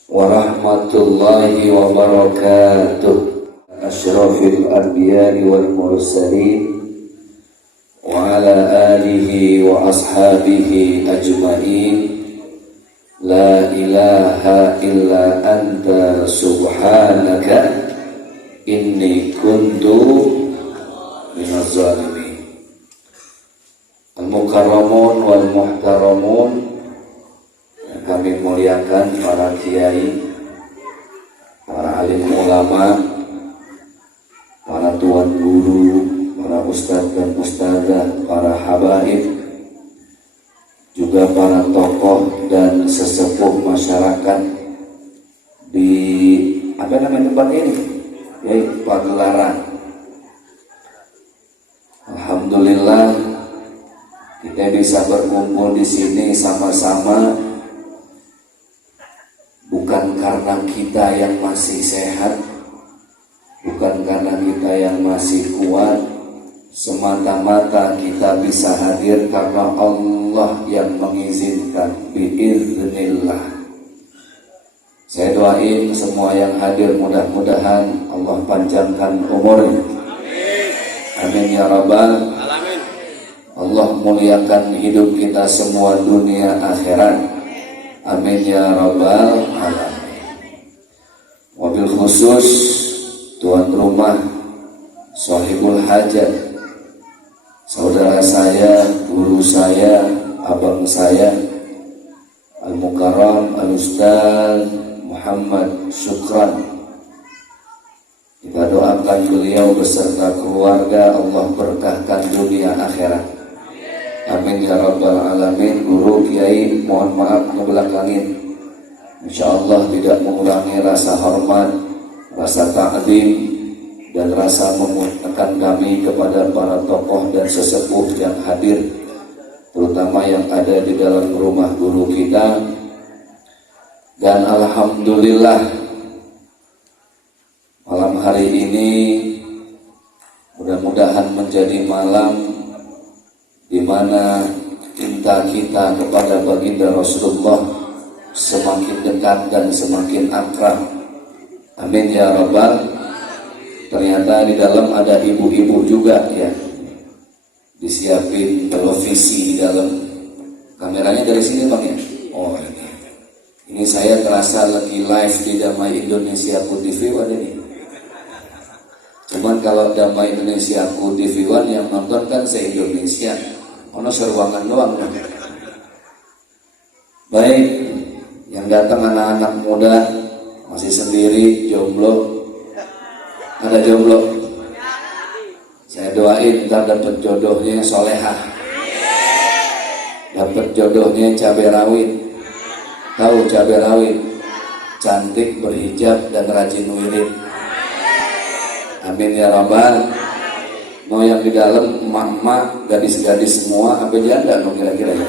warahmatullahi wabarakatuh. Asyrafil anbiya'i wal mursalin wa ala alihi wa ashabihi ajma'in. La ilaha illa anta subhanaka inni kuntu minaz zalimin. Al-mukarramun wal muhtaramun, kami muliakan para kiai, para alim ulama, para tuan guru, para ustadz dan ustadzah, para habaib, juga para tokoh dan sesepuh masyarakat di tempat ini, yaitu Pagelaran. Alhamdulillah kita bisa berkumpul di sini sama-sama bukan karena kita yang masih sehat, bukan karena kita yang masih kuat, semata-mata kita bisa hadir karena Allah yang mengizinkan, biiznillah. Saya doain semua yang hadir mudah-mudahan Allah panjangkan umurnya. Amin ya rabbal alamin. Allah muliakan hidup kita semua dunia akhirat. Amin ya rabbal alamin. Wabil khusus tuan rumah, sahibul hajat, saudara saya, guru saya, abang saya, Al-Mukarram Al-Ustaz Muhammad Syukran. Kita doakan beliau beserta keluarga Allah berkahkan dunia akhirat. Amin ya rabbal alamin. Guru kiai mohon maaf ngebelakangin, insyaallah tidak mengurangi rasa hormat, rasa ta'zim dan rasa memuliakan kami kepada para tokoh dan sesepuh yang hadir, terutama yang ada di dalam rumah guru kita. Dan alhamdulillah malam hari ini mudah-mudahan menjadi malam di mana cinta kita kepada baginda Rasulullah semakin dekat dan semakin akrab. Amin ya rabbal. Ternyata di dalam ada ibu-ibu juga ya, disiapin televisi di dalam. Kameranya dari sini bang ya? Oh ini saya terasa lagi live di Damai Indonesia TV One ini. Cuman kalau Damai Indonesia TV One yang nonton kan se-Indonesia, ono seruangan doang. Baik, yang datang anak-anak muda masih sendiri, jomblo. Ada jomblo? Saya doain ntar dapat jodohnya solehah, dapat jodohnya cabai rawit. Tahu cabai rawit? cantik, berhijab, dan rajin wirid. Amin ya rabbal. Mau yang di dalam emak-emak, gadis-gadis semua, apa janda no kira-kira ya.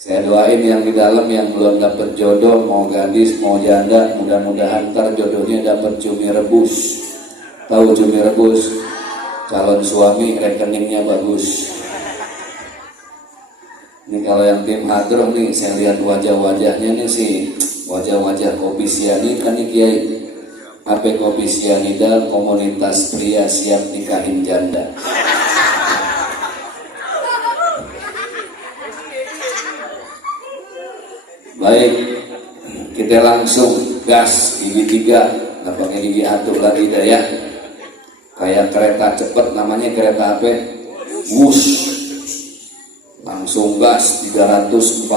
Saya doain yang di dalam yang belum dapat jodoh, mau gadis, mau janda, mudah-mudahan ntar jodohnya dapat cumi rebus. Tahu cumi rebus? Calon suami rekeningnya bagus. Ini kalau yang tim hadroh nih, saya lihat wajah-wajahnya nih sih, wajah-wajah kopi siani kan nih kiai. AP Kopi Sianida, komunitas pria siap nikahin janda. Baik, kita langsung gas gigi 3, nggak pakai gigi 1 lagi dah ya. Kayak kereta cepat, namanya kereta apa? Wush. Langsung gas 340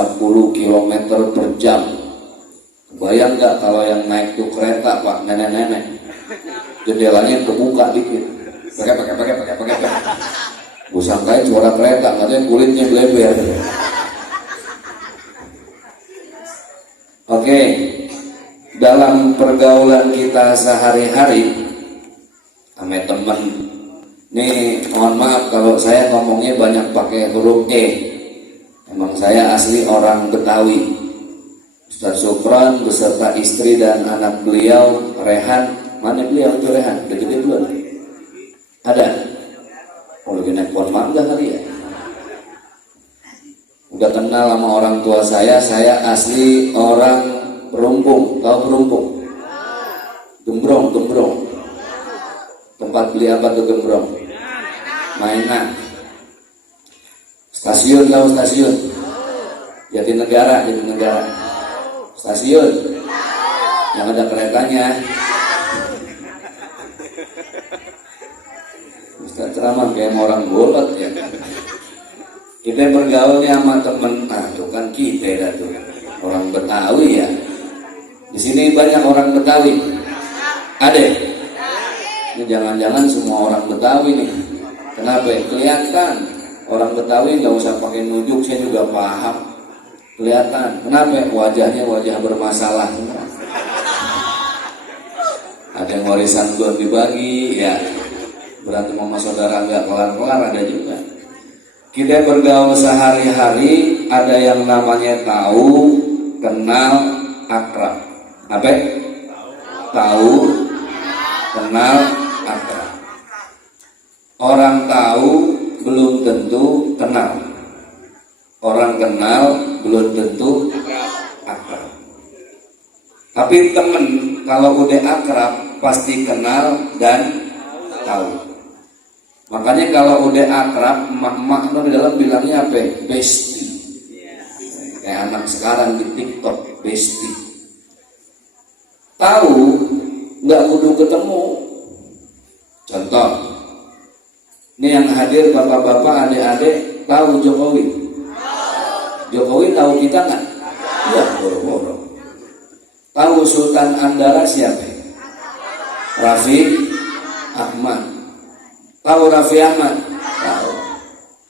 km per jam. Bayang nggak kalau yang naik tuh kereta pak, nenek-nenek, jendelanya kebuka dikit, pakai. Gue sangkain suara kereta, katanya kulitnya bleber. Oke, dalam pergaulan kita sehari-hari, sama temen, nih mohon maaf kalau saya ngomongnya banyak pakai huruf E. Emang saya asli orang Betawi. Ustaz Sukron beserta istri dan anak beliau Rehan, mana beliau itu Rehan? Udah gede belum? Ada? Oh lagi naik pohon mangga kali ya? Udah kenal sama orang tua saya asli orang Perumpung. Tahu Perumpung? Gembrong. Tempat beli apa tuh Gembrong? Mainan. Stasiun, tahu stasiun? Jatinegara. Stasiun yang ada keretanya. Ustaz ceramah kayak orang bolot ya. Kita bergaulnya sama temen, itu kan kita dah tuh orang Betawi ya. Di sini banyak orang Betawi. Ada? Ini jangan-jangan semua orang Betawi nih. Kenapa? Kelihatan orang Betawi nggak usah pakai nujuk, saya juga paham. Kelihatan, kenapa? Wajahnya wajah bermasalah. Ada yang warisan belum dibagi, ya berantem sama saudara nggak kelar-kelar, ada juga. Kita bergaul sehari-hari, ada yang namanya tahu, kenal, akrab. Apa? Tahu, kenal, akrab. Orang tahu belum tentu kenal. Orang kenal belum tentu akrab. Tapi temen kalau udah akrab pasti kenal dan tahu. Makanya kalau udah akrab, emak-emak itu di dalam bilangnya apa? Bestie. Kayak anak sekarang di TikTok, bestie. Tahu nggak kudu ketemu. Contoh, ini yang hadir bapak-bapak, adik-adik tahu Jokowi. Jokowi tahu kita nggak? Ya, boro-boro. Tahu Sultan Andara siapa? Raffi Ahmad. Tahu Raffi Ahmad? Tahu.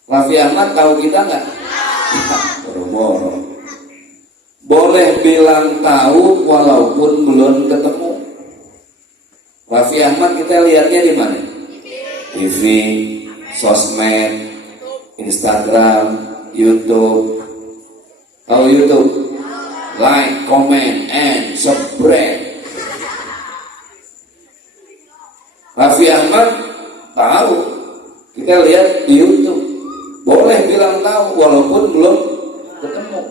Raffi Ahmad tahu kita nggak? Boro-boro. Boleh bilang tahu walaupun belum ketemu. Raffi Ahmad kita lihatnya di mana? TV, sosmed, Instagram, YouTube. Tahu YouTube? Like, comment, and subscribe. Raffi Ahmad tahu. Kita lihat di YouTube. Boleh bilang tahu walaupun belum ketemu.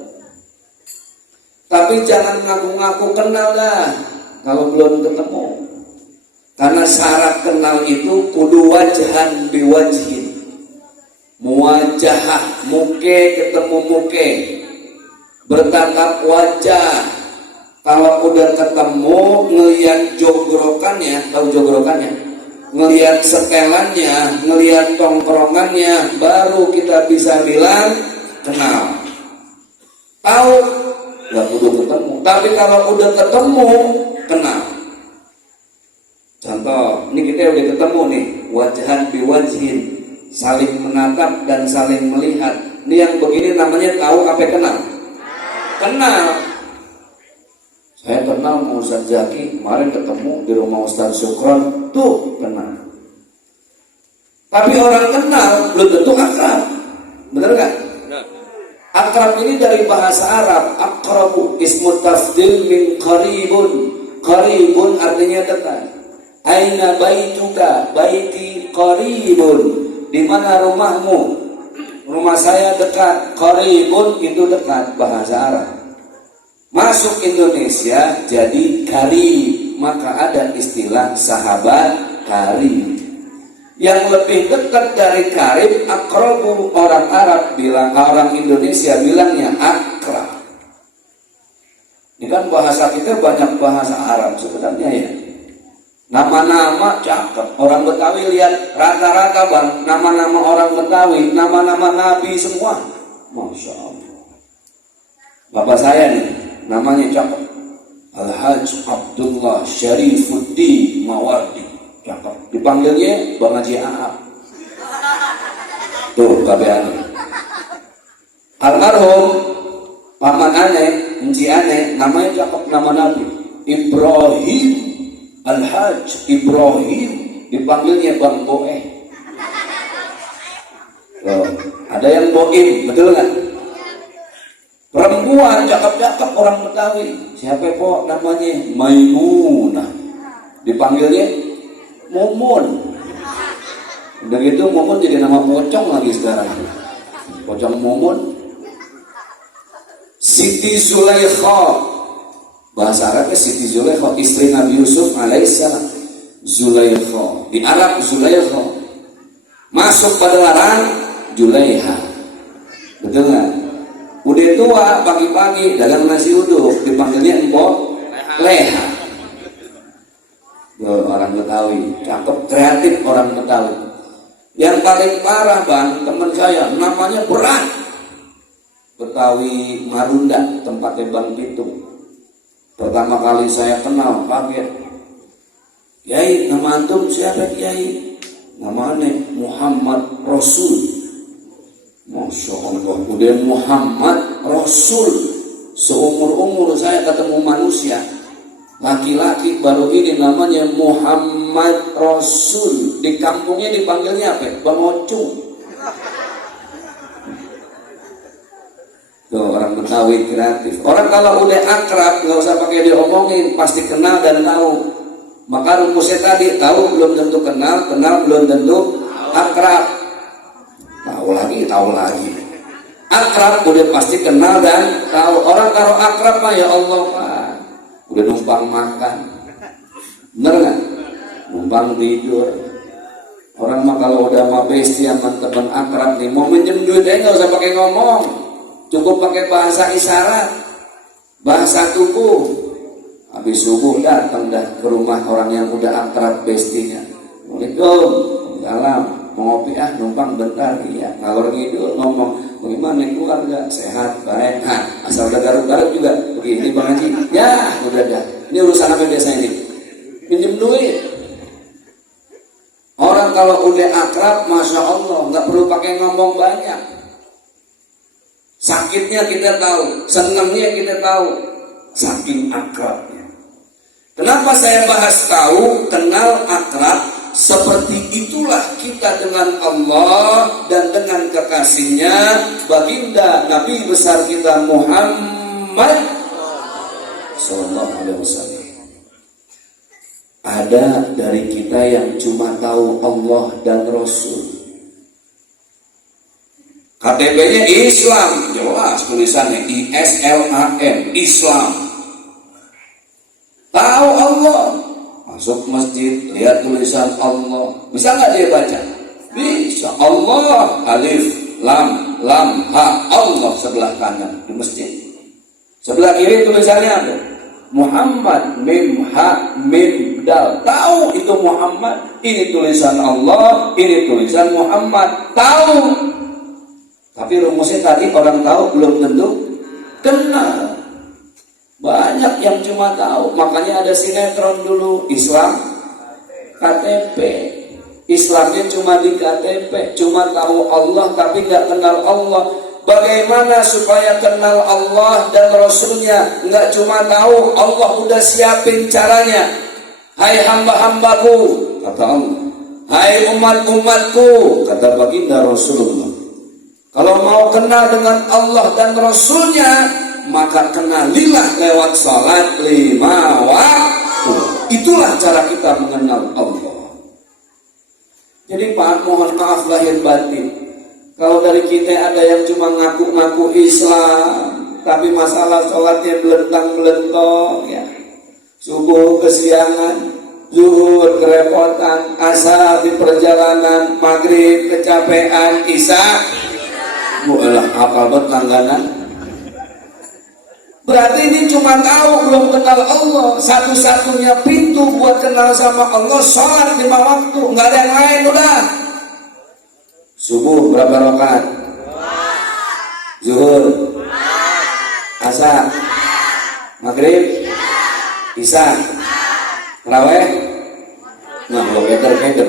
Tapi jangan ngaku-ngaku kenal dah kalau belum ketemu. Karena syarat kenal itu kudu wajhan biwajhin. Muwajahah, muke ketemu muke. Bertatap wajah. Kalau udah ketemu, ngelihat jogrokannya, tahu jogrokannya, ngelihat setelannya, ngelihat tongkrongannya, baru kita bisa bilang kenal. Tahu nggak kudu ketemu, tapi kalau udah ketemu kenal. Contoh, ini kita udah ketemu nih, wajhan biwajhin, saling menatap dan saling melihat. Ini yang begini namanya tahu apa kenal? Kenal. Saya kenal sama Ustaz Zaki, kemarin ketemu di rumah Ustaz Sukron, tuh kenal. Tapi orang kenal belum tentu akrab, bener gak? Akrab ini dari bahasa Arab, akrabu, ismu tafdil min qaribun. Qaribun artinya dekat. Aina baituka, baiti qaribun. Di mana rumahmu? Rumah saya dekat. Qaribun itu dekat, bahasa Arab. Masuk Indonesia jadi karib, maka ada istilah sahabat karib. Yang lebih dekat dari karib, akrabu, orang Arab bilang, orang Indonesia bilangnya akrab. Ini kan bahasa kita banyak bahasa Arab sebenarnya ya. Nama-nama cakep. Orang Betawi lihat rata-rata bang, nama-nama orang Betawi, nama-nama Nabi semua. Masya Allah. Bapak saya nih, namanya cakep. Al-Hajj Abdullah Syarifuddin Mawardi. Cakep. Dipanggilnya Bang Haji Aap. Tuh KBA. Almarhum paman aneh, enci aneh, namanya cakep, nama Nabi Ibrahim Al-Hajj Ibrahim, dipanggilnya Bang Boeh. Ada yang Boim, betul nggak? Perempuan cakep-cakep orang Betawi. Siapa po namanya? Maimunah. Dipanggilnya Mumun. Udah gitu Mumun jadi nama pocong lagi sekarang. Pocong Mumun. Siti Zulaikha, bahasa Arabnya Siti Zulaikha, istri Nabi Yusuf alaihissalam. Zulaikha, di Arab Zulaikha. Masuk pada larang Julaiha. Betul nggak? Udah tua pagi-pagi dagang nasi uduk, dipanggilnya Mbok Leha. Orang Betawi, cakep, kreatif orang Betawi. Yang paling parah bang, teman saya namanya berat. Betawi Marunda, tempatnya Bang Pitung. Pertama kali saya kenal, kaget. Kiai, nama antum siapa Kiai? Namanya Muhammad Rasul. Masya Allah, udah Muhammad Rasul. Seumur-umur saya ketemu manusia laki-laki baru ini namanya Muhammad Rasul. Di kampungnya dipanggilnya apa? Bang Ocung. Tuh, orang Betawi kreatif. Orang kalau udah akrab nggak usah pakai diomongin, pasti kenal dan tahu. Maka rumusnya tadi, tahu belum tentu kenal, kenal belum tentu akrab. Tahu lagi. Akrab udah pasti kenal dan tahu. Orang kalau akrab mah ya Allah Pak, udah numpang makan, bener nggak? Numpang tidur. Orang mah kalau udah sama bestie sama teman akrab nih, mau minjem duit aja nggak usah pakai ngomong, cukup pakai bahasa isyarat, bahasa tubuh. Habis subuh datang dah ke rumah orang yang udah akrab bestinya. Assalamualaikum, salam. Mau ngopi numpang bentar, iya. Ngalor ngidul ngomong, bagaimana keluarga? Sehat, baik. Nah, asal udah garuk-garuk juga. Begini Bang Haji, ya udah dah. Ini urusan apa biasa ini? Pinjem duit. Orang kalau udah akrab, masya Allah, nggak perlu pakai ngomong banyak. Sakitnya kita tahu, senangnya kita tahu, saking akrabnya. Kenapa saya bahas tahu, kenal, akrab? Seperti itulah kita dengan Allah dan dengan kekasihnya baginda Nabi besar kita Muhammad Sallallahu Alaihi Wasallam. Ada dari kita yang cuma tahu Allah dan Rasul. KTP-nya Islam, jelas tulisannya ISLAM, Islam. Tahu Allah. Masuk masjid, lihat tulisan Allah. Bisa nggak dia baca? Bisa. Allah, alif, lam, ha, Allah sebelah kanan di masjid. Sebelah kiri tulisannya apa? Muhammad, mim, ha, mim, dal. Tahu itu Muhammad. Ini tulisan Allah, ini tulisan Muhammad. Tahu. Tapi rumusnya tadi orang tahu belum tentu kenal. Banyak yang cuma tahu, makanya ada sinetron dulu Islam KTP. Islamnya cuma di KTP, cuma tahu Allah tapi nggak kenal Allah. Bagaimana supaya kenal Allah dan Rasulnya? Nggak cuma tahu, Allah udah siapin caranya. Hai hamba-hambaku, kata Allah. Hai umat-umatku, kata baginda Rasulullah. Kalau mau kenal dengan Allah dan Rasulnya, maka kenalilah lewat salat 5 waktu. Itulah cara kita mengenal Allah. Jadi Pak, mohon maaf lahir batin, kalau dari kita ada yang cuma ngaku-ngaku Islam, tapi masalah sholatnya belentang-belentong, ya. Subuh kesiangan, zuhur kerepotan, asar di perjalanan, maghrib kecapean, isya mu'alah apal banget langganan. Berarti ini cuma tahu, belum kenal Allah. Satu-satunya pintu buat kenal sama Allah, sholat 5 waktu, nggak ada yang lain udah. Subuh berapa rakaat? Zuhur, asar, maghrib, isya, tarawih. Nah, meter-meter.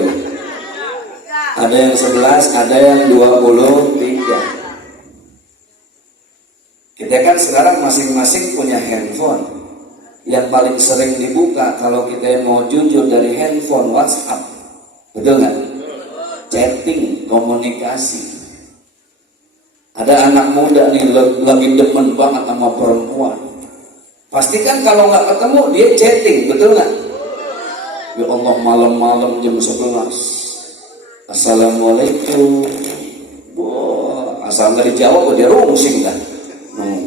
Ada yang 11, ada yang 23. Kita kan sekarang masing-masing punya handphone. Yang paling sering dibuka kalau kita mau jujur dari handphone WhatsApp, betul nggak? Chatting, komunikasi. Ada anak muda nih lagi demen banget sama perempuan. Pasti kan kalau nggak ketemu dia chatting, betul nggak? Ya Allah, malam-malam jam 11. Assalamualaikum. Wah, asal nggak dijawab dia rungsing dah.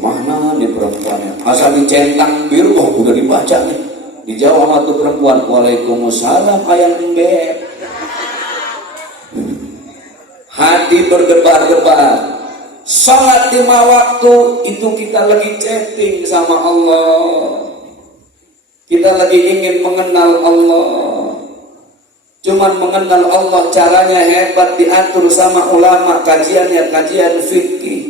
Mana nih perempuannya? Asal dicentang biru, oh udah dibaca nih. Dijawab sama tuh perempuan, Waalaikumsalam ayang embeb. Hati berdebar-debar. Salat 5 waktu itu kita lagi chatting sama Allah. Kita lagi ingin mengenal Allah. Cuman mengenal Allah caranya hebat, diatur sama ulama, kajiannya kajian fikih.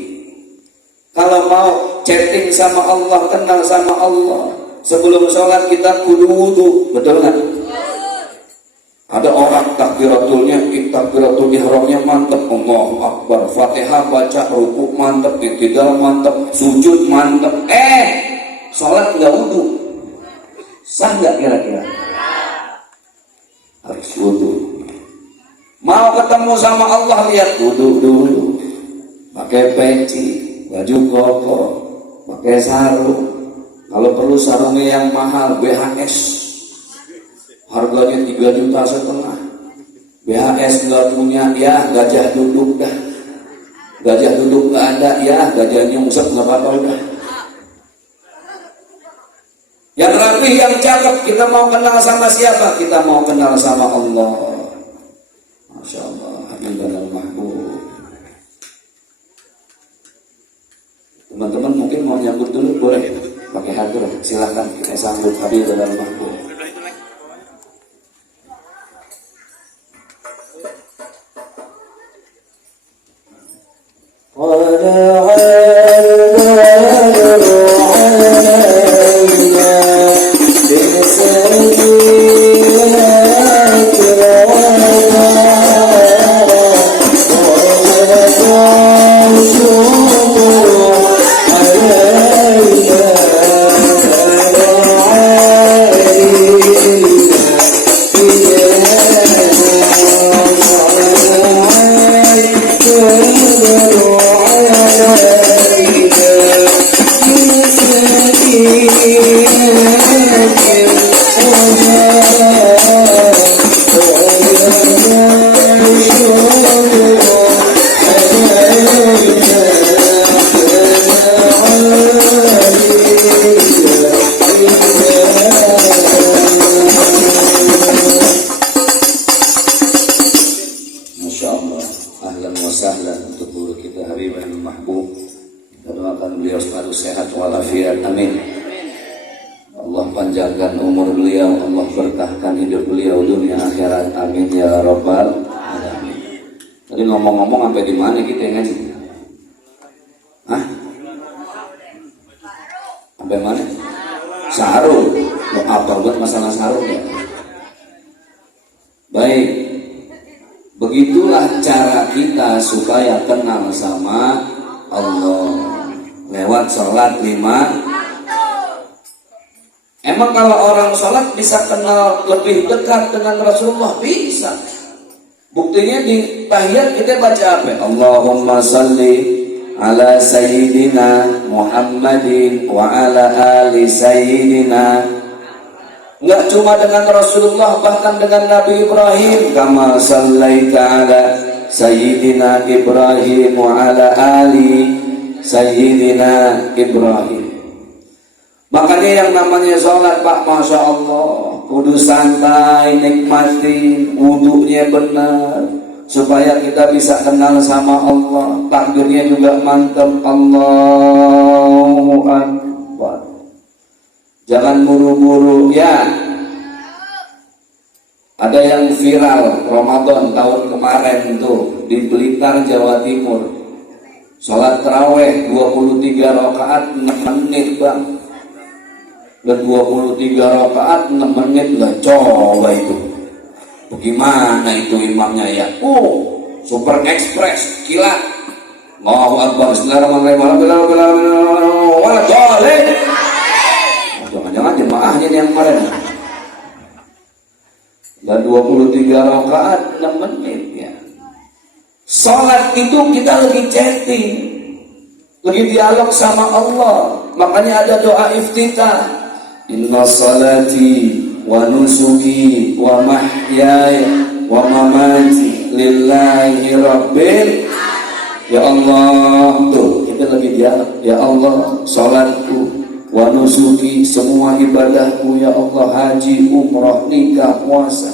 Kalau mau chatting sama Allah, kenal sama Allah, sebelum sholat kita kudu wudu, betul nggak? Ada orang takbiratul ihramnya mantep, Allahu Akbar, Fatihah baca, ruku mantep, iktidal mantep, sujud mantep. Sholat nggak wudu, sah nggak kira-kira? Harus wudu. Mau ketemu sama Allah, lihat wudu dulu, pakai peci, baju koko, pakai sarung. Kalau perlu sarungnya yang mahal, BHS, harganya 3,5 juta. BHS nggak punya, ya gajah duduk dah. Gajah duduk nggak ada, ya gajah nyungsep nggak apa-apa udah. Yang rapi, yang cakep, kita mau kenal sama siapa? Kita mau kenal sama Allah. Masya Allah, Habibana al-Mahbub. Teman-teman mungkin mau nyambut dulu, boleh pakai hadir, silahkan kita sambut Habibana al-Mahbub. Panjangkan umur beliau, Allah berkahkan hidup beliau dunia akhirat, amin ya rabbal alamin. Tadi ngomong-ngomong sampai di mana kita kan? Hah? Sampai mana? Sarung. Lo apa buat masalah sarung ya? Baik. Begitulah cara kita supaya kenal sama Allah lewat sholat 5. Emang kalau orang sholat bisa kenal lebih dekat dengan Rasulullah? Bisa. Buktinya di tahiyat kita baca apa? Allahumma salli ala sayyidina Muhammadin wa ala ali sayyidina. Enggak cuma dengan Rasulullah, bahkan dengan Nabi Ibrahim. Kama sallaita ala sayyidina Ibrahim wa ala ali sayyidina Ibrahim. Makanya yang namanya sholat Pak, Masya Allah, kudu santai, nikmatin, wudunya benar, supaya kita bisa kenal sama Allah. Takbirnya juga mantap, Allahu Akbar. Jangan buru-buru ya. Ada yang viral Ramadan tahun kemarin tuh di Blitar, Jawa Timur. Sholat taraweh 23 rakaat 6 menit Bang. Dan 23 rakaat 6 menit lah, coba itu bagaimana itu imamnya ya? Super express, kilat. Allahu Akbar, bismillahirrahmanirrahim. Jangan-jangan jemaahnya yang kemarin. Dan 23 rakaat 6 menit ya. Salat itu kita lagi chatting, lagi dialog sama Allah. Makanya ada doa iftitah. Inna salati wa nusuki wa mahyaya wa mamati lillahi rabbil. Ya Allah, tuh kita lagi dialog. Ya Allah, salatku wa nusuki, semua ibadahku ya Allah, haji, umrah, nikah, puasa,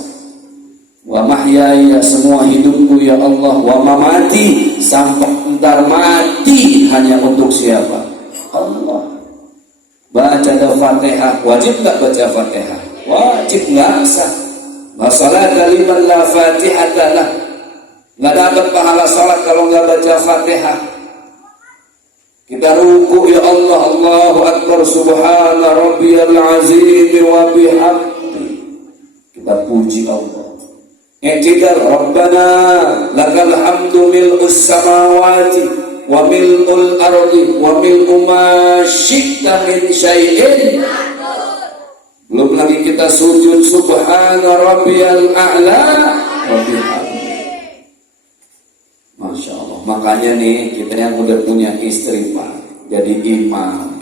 wa mahyaya, semua hidupku ya Allah, wa mamati, sampai entar mati hanya untuk siapa? Allah. Baca Fatihah, wajib nggak baca Fatihah? Wajib, nggak sah. Masalah kalimat la Fatihah lah, nggak dapat pahala salat kalau nggak baca Fatihah. Kita ruku ya Allah, Allahu Akbar, subhana rabbiyal azim wa bihamdi. Kita puji Allah. I'tidal Rabbana lakal hamdu mil'us samawati wa mil'ul ardi wa mil'u ma syi'ta min syai'in. Belum lagi kita sujud subhana rabbiyal a'la wa bihamdi. Masya Allah. Makanya nih kita yang udah punya istri Pak, jadi imam,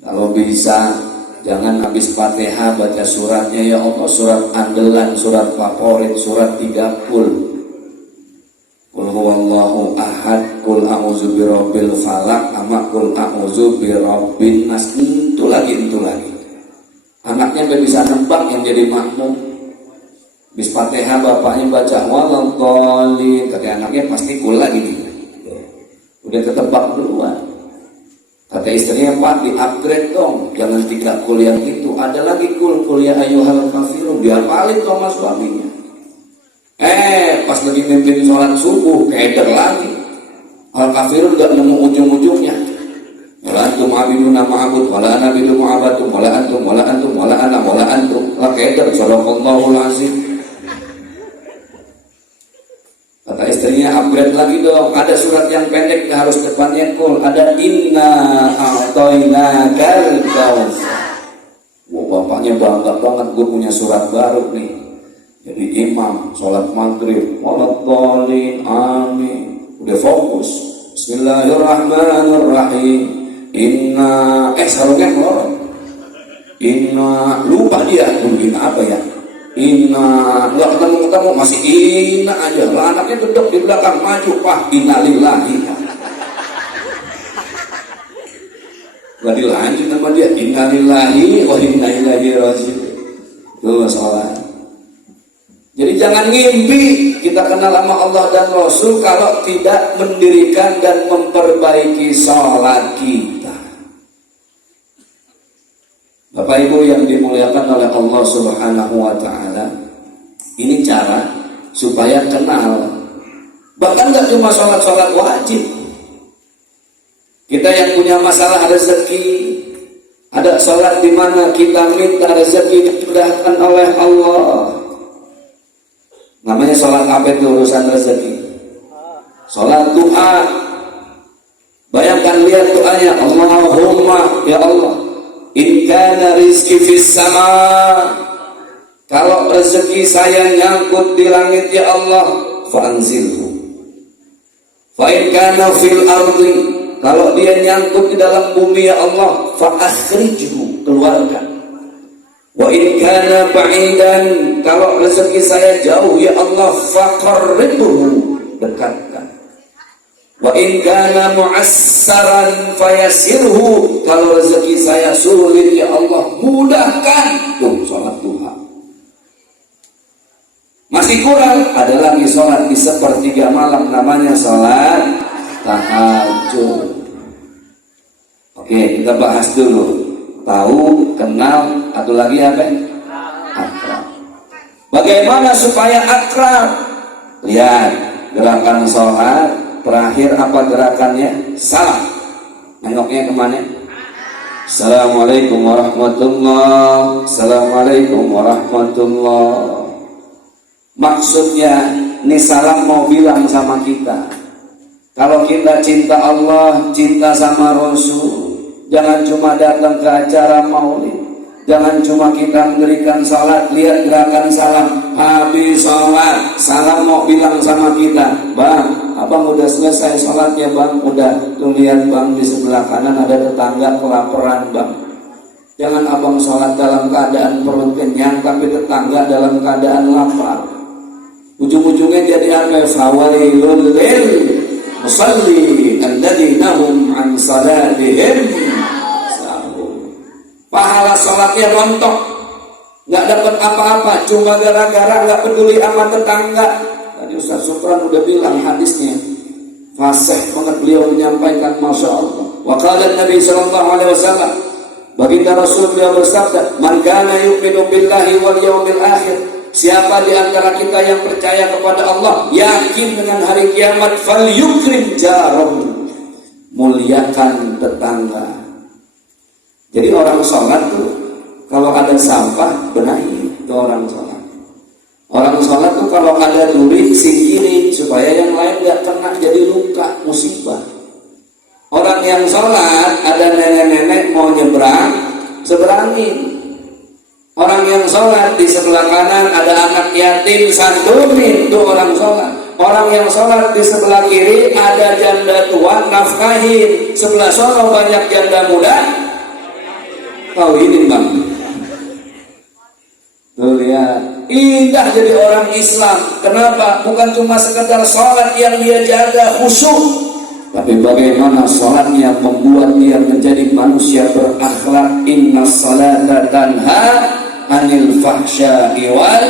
kalau bisa jangan habis Fatihah baca suratnya ya Allah, surat andalan, surat favorit, surat 30. Qul huwallahu ahad, qul a'udzu birabbil falaq, ama qul a'udzu birabbin nas. Itu lagi. Anaknya nggak bisa nebak yang jadi makmum. Habis Fatihah bapaknya baca waladhdallin, kata anaknya pasti qul lagi. Udah ketebak duluan. Kata istrinya, Pak, di-upgrade dong, jangan 3 qul yang itu, ada lagi qul ya ayyuhal kafirun, dihafalin sama suaminya. Pas lagi mimpin sholat subuh, keder lagi. Al-kafirun gak nemu ujung-ujungnya. Wala antum abiduna ma'abud, wala ana abidu ma'abadum, wala antum, wala antum, wala ana, wala antum. Lah keder, sadaqallahul azim. Kata istrinya, upgrade lagi dong. Ada surat yang pendek, harus depannya qul. Ada inna a'tainakal kautsar. Bapaknya bangga banget, gue punya surat baru nih. Jadi imam sholat maghrib, waladhdallin, amin, udah fokus. Bismillahirrahmanirrahim. Inna sarungnya melorot. Inna lupa dia, mungkin apa ya? Inna nggak ketemu masih inna aja. Lah anaknya duduk di belakang maju, Pak, innalillahi. Gak dilanjut sama dia, innalillahi wa inna ilaihi raji'un. Tuh sholat. Jadi jangan ngimpi kita kenal sama Allah dan Rasul kalau tidak mendirikan dan memperbaiki sholat kita. Bapak Ibu yang dimuliakan oleh Allah Subhanahu wa Ta'ala, ini cara supaya kenal. Bahkan gak cuma sholat-sholat wajib. Kita yang punya masalah rezeki, ada sholat di mana kita minta rezeki dimudahkan oleh Allah. Namanya sholat apa itu? Urusan rezeki. Sholat duha. lihat doanya, Allahumma ya Allah, in kana rizki fis sama, kalau rezeki saya nyangkut di langit ya Allah, fa'anzilhu. Fa in kana fil ardi, kalau dia nyangkut di dalam bumi ya Allah, fa'akhrijhu, keluarkan. Wa in kana ba'idan, kalau rezeki saya jauh ya Allah, faqarribhu, dekatkan. Wa in kana mu'assaran fayasirhu, kalau rezeki saya sulit ya Allah, mudahkan. Tuh, salat duha. Masih kurang, ada lagi sholat di sepertiga malam, namanya sholat tahajud. Oke, kita bahas dulu. Tahu, kenal, atau lagi apa? Akrab. Bagaimana supaya akrab? Lihat, gerakan sholat, terakhir apa gerakannya? Salam. Nengoknya kemana? Assalamualaikum warahmatullahi. Assalamualaikum warahmatullahi. Maksudnya, ini salam mau bilang sama kita, kalau kita cinta Allah, cinta sama Rasul, jangan cuma datang ke acara maulid, jangan cuma kita mendirikan salat, lihat gerakan salam, habis salat, salam mau bilang sama kita, bang, abang udah selesai salat ya bang, udah, tuh lihat bang, di sebelah kanan ada tetangga kelaparan bang. Jangan abang salat dalam keadaan perut kenyang, tapi tetangga dalam keadaan lapar. Ujung-ujungnya jadi apa? Fawailul lil musalli alladzina hum an salatihim sahun. Pahala salatnya rontok, nggak dapat apa-apa, cuma gara-gara nggak peduli sama tetangga. Tadi Ustaz Supran udah bilang hadisnya, fasih banget beliau menyampaikan, masya Allah. Wa qala Nabi sallallahu alaihi wasallam, baginda Rasul beliau bersabda, man kana yu'minu billahi wal yawmil akhir, siapa di antara kita yang percaya kepada Allah, yakin dengan hari kiamat, fal yukrim jarahu, muliakan tetangga. Jadi orang sholat tuh, kalau ada sampah, benahi, itu orang sholat. Orang sholat tuh kalau ada duri, singkirin, supaya yang lain gak kena jadi luka, musibah. Orang yang sholat, ada nenek-nenek mau nyebrang, seberangin. Orang yang sholat di sebelah kanan ada anak yatim, santunin, itu orang sholat. Orang yang sholat di sebelah kiri ada janda tua, nafkahin. Sebelah sono banyak janda muda, kawinin bang. Tuh lihat, indah jadi orang Islam. Kenapa? Bukan cuma sekedar sholat yang dia jaga khusyuk, tapi bagaimana sholatnya membuat dia menjadi manusia berakhlak. Inna salata tanha anil fahsya'i wal.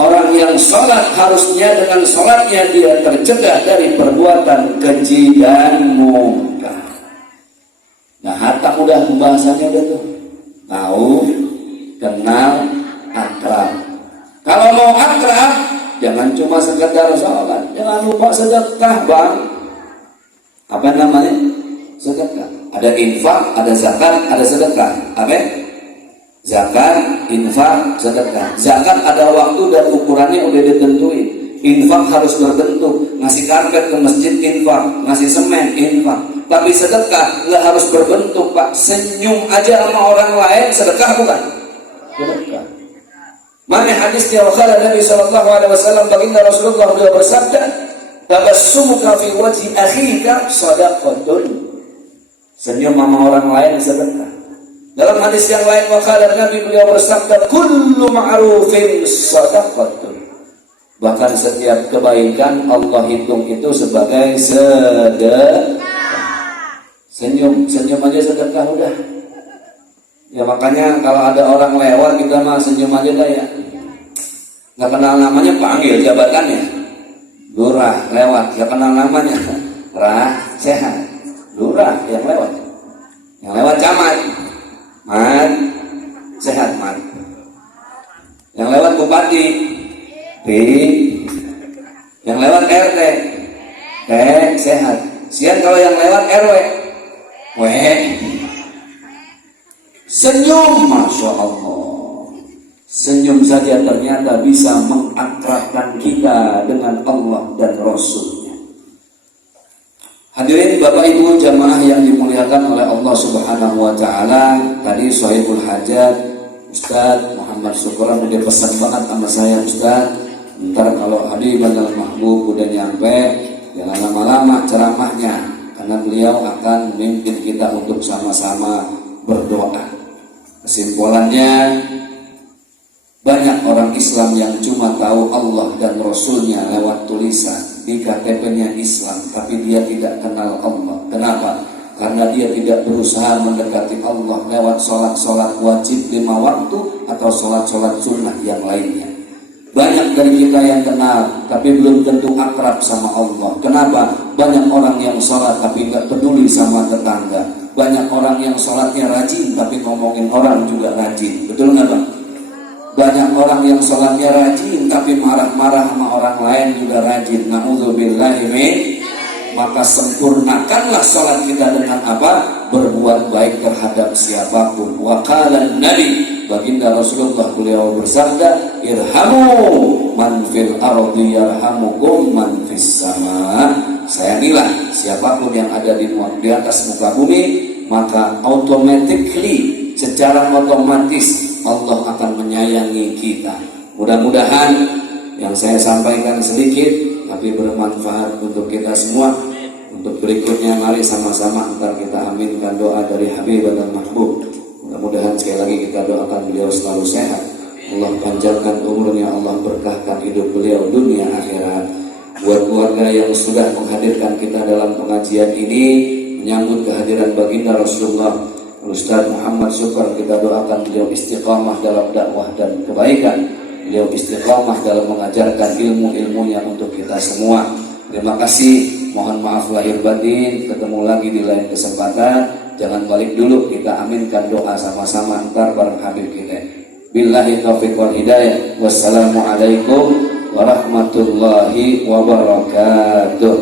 Orang yang sholat harusnya dengan sholatnya dia tercegah dari perbuatan keji dan munkar. Nah, hatta udah pembahasannya udah tuh. Tahu, kenal, akrab. Kalau mau akrab, jangan cuma sekedar sholat, jangan lupa sedekah bang. Apa namanya? Sedekah. Ada infak, ada zakat, ada sedekah. Apa? Zakat, infak, sedekah. Zakat ada waktu dan ukurannya udah ditentuin. Infak harus berbentuk, ngasih karpet ke masjid infak, ngasih semen infak. Tapi sedekah nggak harus berbentuk pak. Senyum aja sama orang lain sedekah bukan? Sedekah. Mana hadisnya wakala Nabi SAW, baginda Rasulullah beliau bersabda, tabassumuka fi wajhi akhika shadaqatun. Senyum sama orang lain sedekah. Dalam hadis yang lain wakala Nabi beliau bersabda, kullu ma'rufin shadaqatun. Bahkan setiap kebaikan Allah hitung itu sebagai sedekah. Senyum aja sedekah udah. Ya makanya kalau ada orang lewat kita mah senyum aja dah ya. Nggak kenal namanya panggil jabatannya. Lurah lewat, nggak kenal namanya. Rah sehat. Lurah yang lewat. Yang lewat camat. Mat sehat mat. Yang lewat bupati. Yang lewat RT. Sehat. Sian kalau yang lewat RW. Senyum, masya Allah. Senyum saja ternyata bisa mengakrabkan kita dengan Allah dan Rasulnya. Hadirin Bapak Ibu jamaah yang dimuliakan oleh Allah Subhanahu wa taala, tadi Sohibul Hajat Ustadz Muhammad Syukran udah pesan banget sama saya, Ustadz, ntar kalau Habib Badal Mahbub udah nyampe jangan lama-lama ceramahnya, karena beliau akan memimpin kita untuk sama-sama berdoa. Kesimpulannya, banyak orang Islam yang cuma tahu Allah dan Rasulnya lewat tulisan di KTP-nya Islam, tapi dia tidak kenal Allah. Kenapa? Karena dia tidak berusaha mendekati Allah lewat sholat-sholat wajib 5 waktu atau sholat-sholat sunnah yang lainnya. Banyak dari kita yang kenal, tapi belum tentu akrab sama Allah. Kenapa? Banyak orang yang sholat tapi nggak peduli sama tetangga. Banyak orang yang sholatnya rajin tapi ngomongin orang juga rajin. Betul nggak Bang? Banyak orang yang sholatnya rajin tapi marah-marah sama orang lain juga rajin. Na'udzubillahi min. Maka sempurnakanlah sholat kita dengan apa? Berbuat baik terhadap siapapun. Wa qala Nabi, baginda Rasulullah beliau bersabda, irhamu man fil ardi yarhamukum man fis sama. Sayangilah siapapun yang ada di atas muka bumi, maka automatically, secara otomatis Allah akan menyayangi kita. Mudah-mudahan yang saya sampaikan sedikit tapi bermanfaat untuk kita semua. Untuk berikutnya mari sama-sama antar kita aminkan doa dari Habib dan Mahbub. Mudah-mudahan sekali lagi kita doakan beliau selalu sehat, Allah panjangkan umurnya, Allah berkahkan hidup beliau dunia akhirat. Buat keluarga yang sudah menghadirkan kita dalam pengajian ini menyambut kehadiran baginda Rasulullah Ustadz Muhammad Syukran, kita doakan beliau istiqamah dalam dakwah dan kebaikan. Beliau istiqamah dalam mengajarkan ilmu-ilmunya untuk kita semua. Terima kasih. Mohon maaf lahir batin. Ketemu lagi di lain kesempatan. Jangan balik dulu, kita aminkan doa sama-sama antar bareng Habib kita. Billahi taufiq wal hidayah. Wassalamualaikum warahmatullahi wabarakatuh.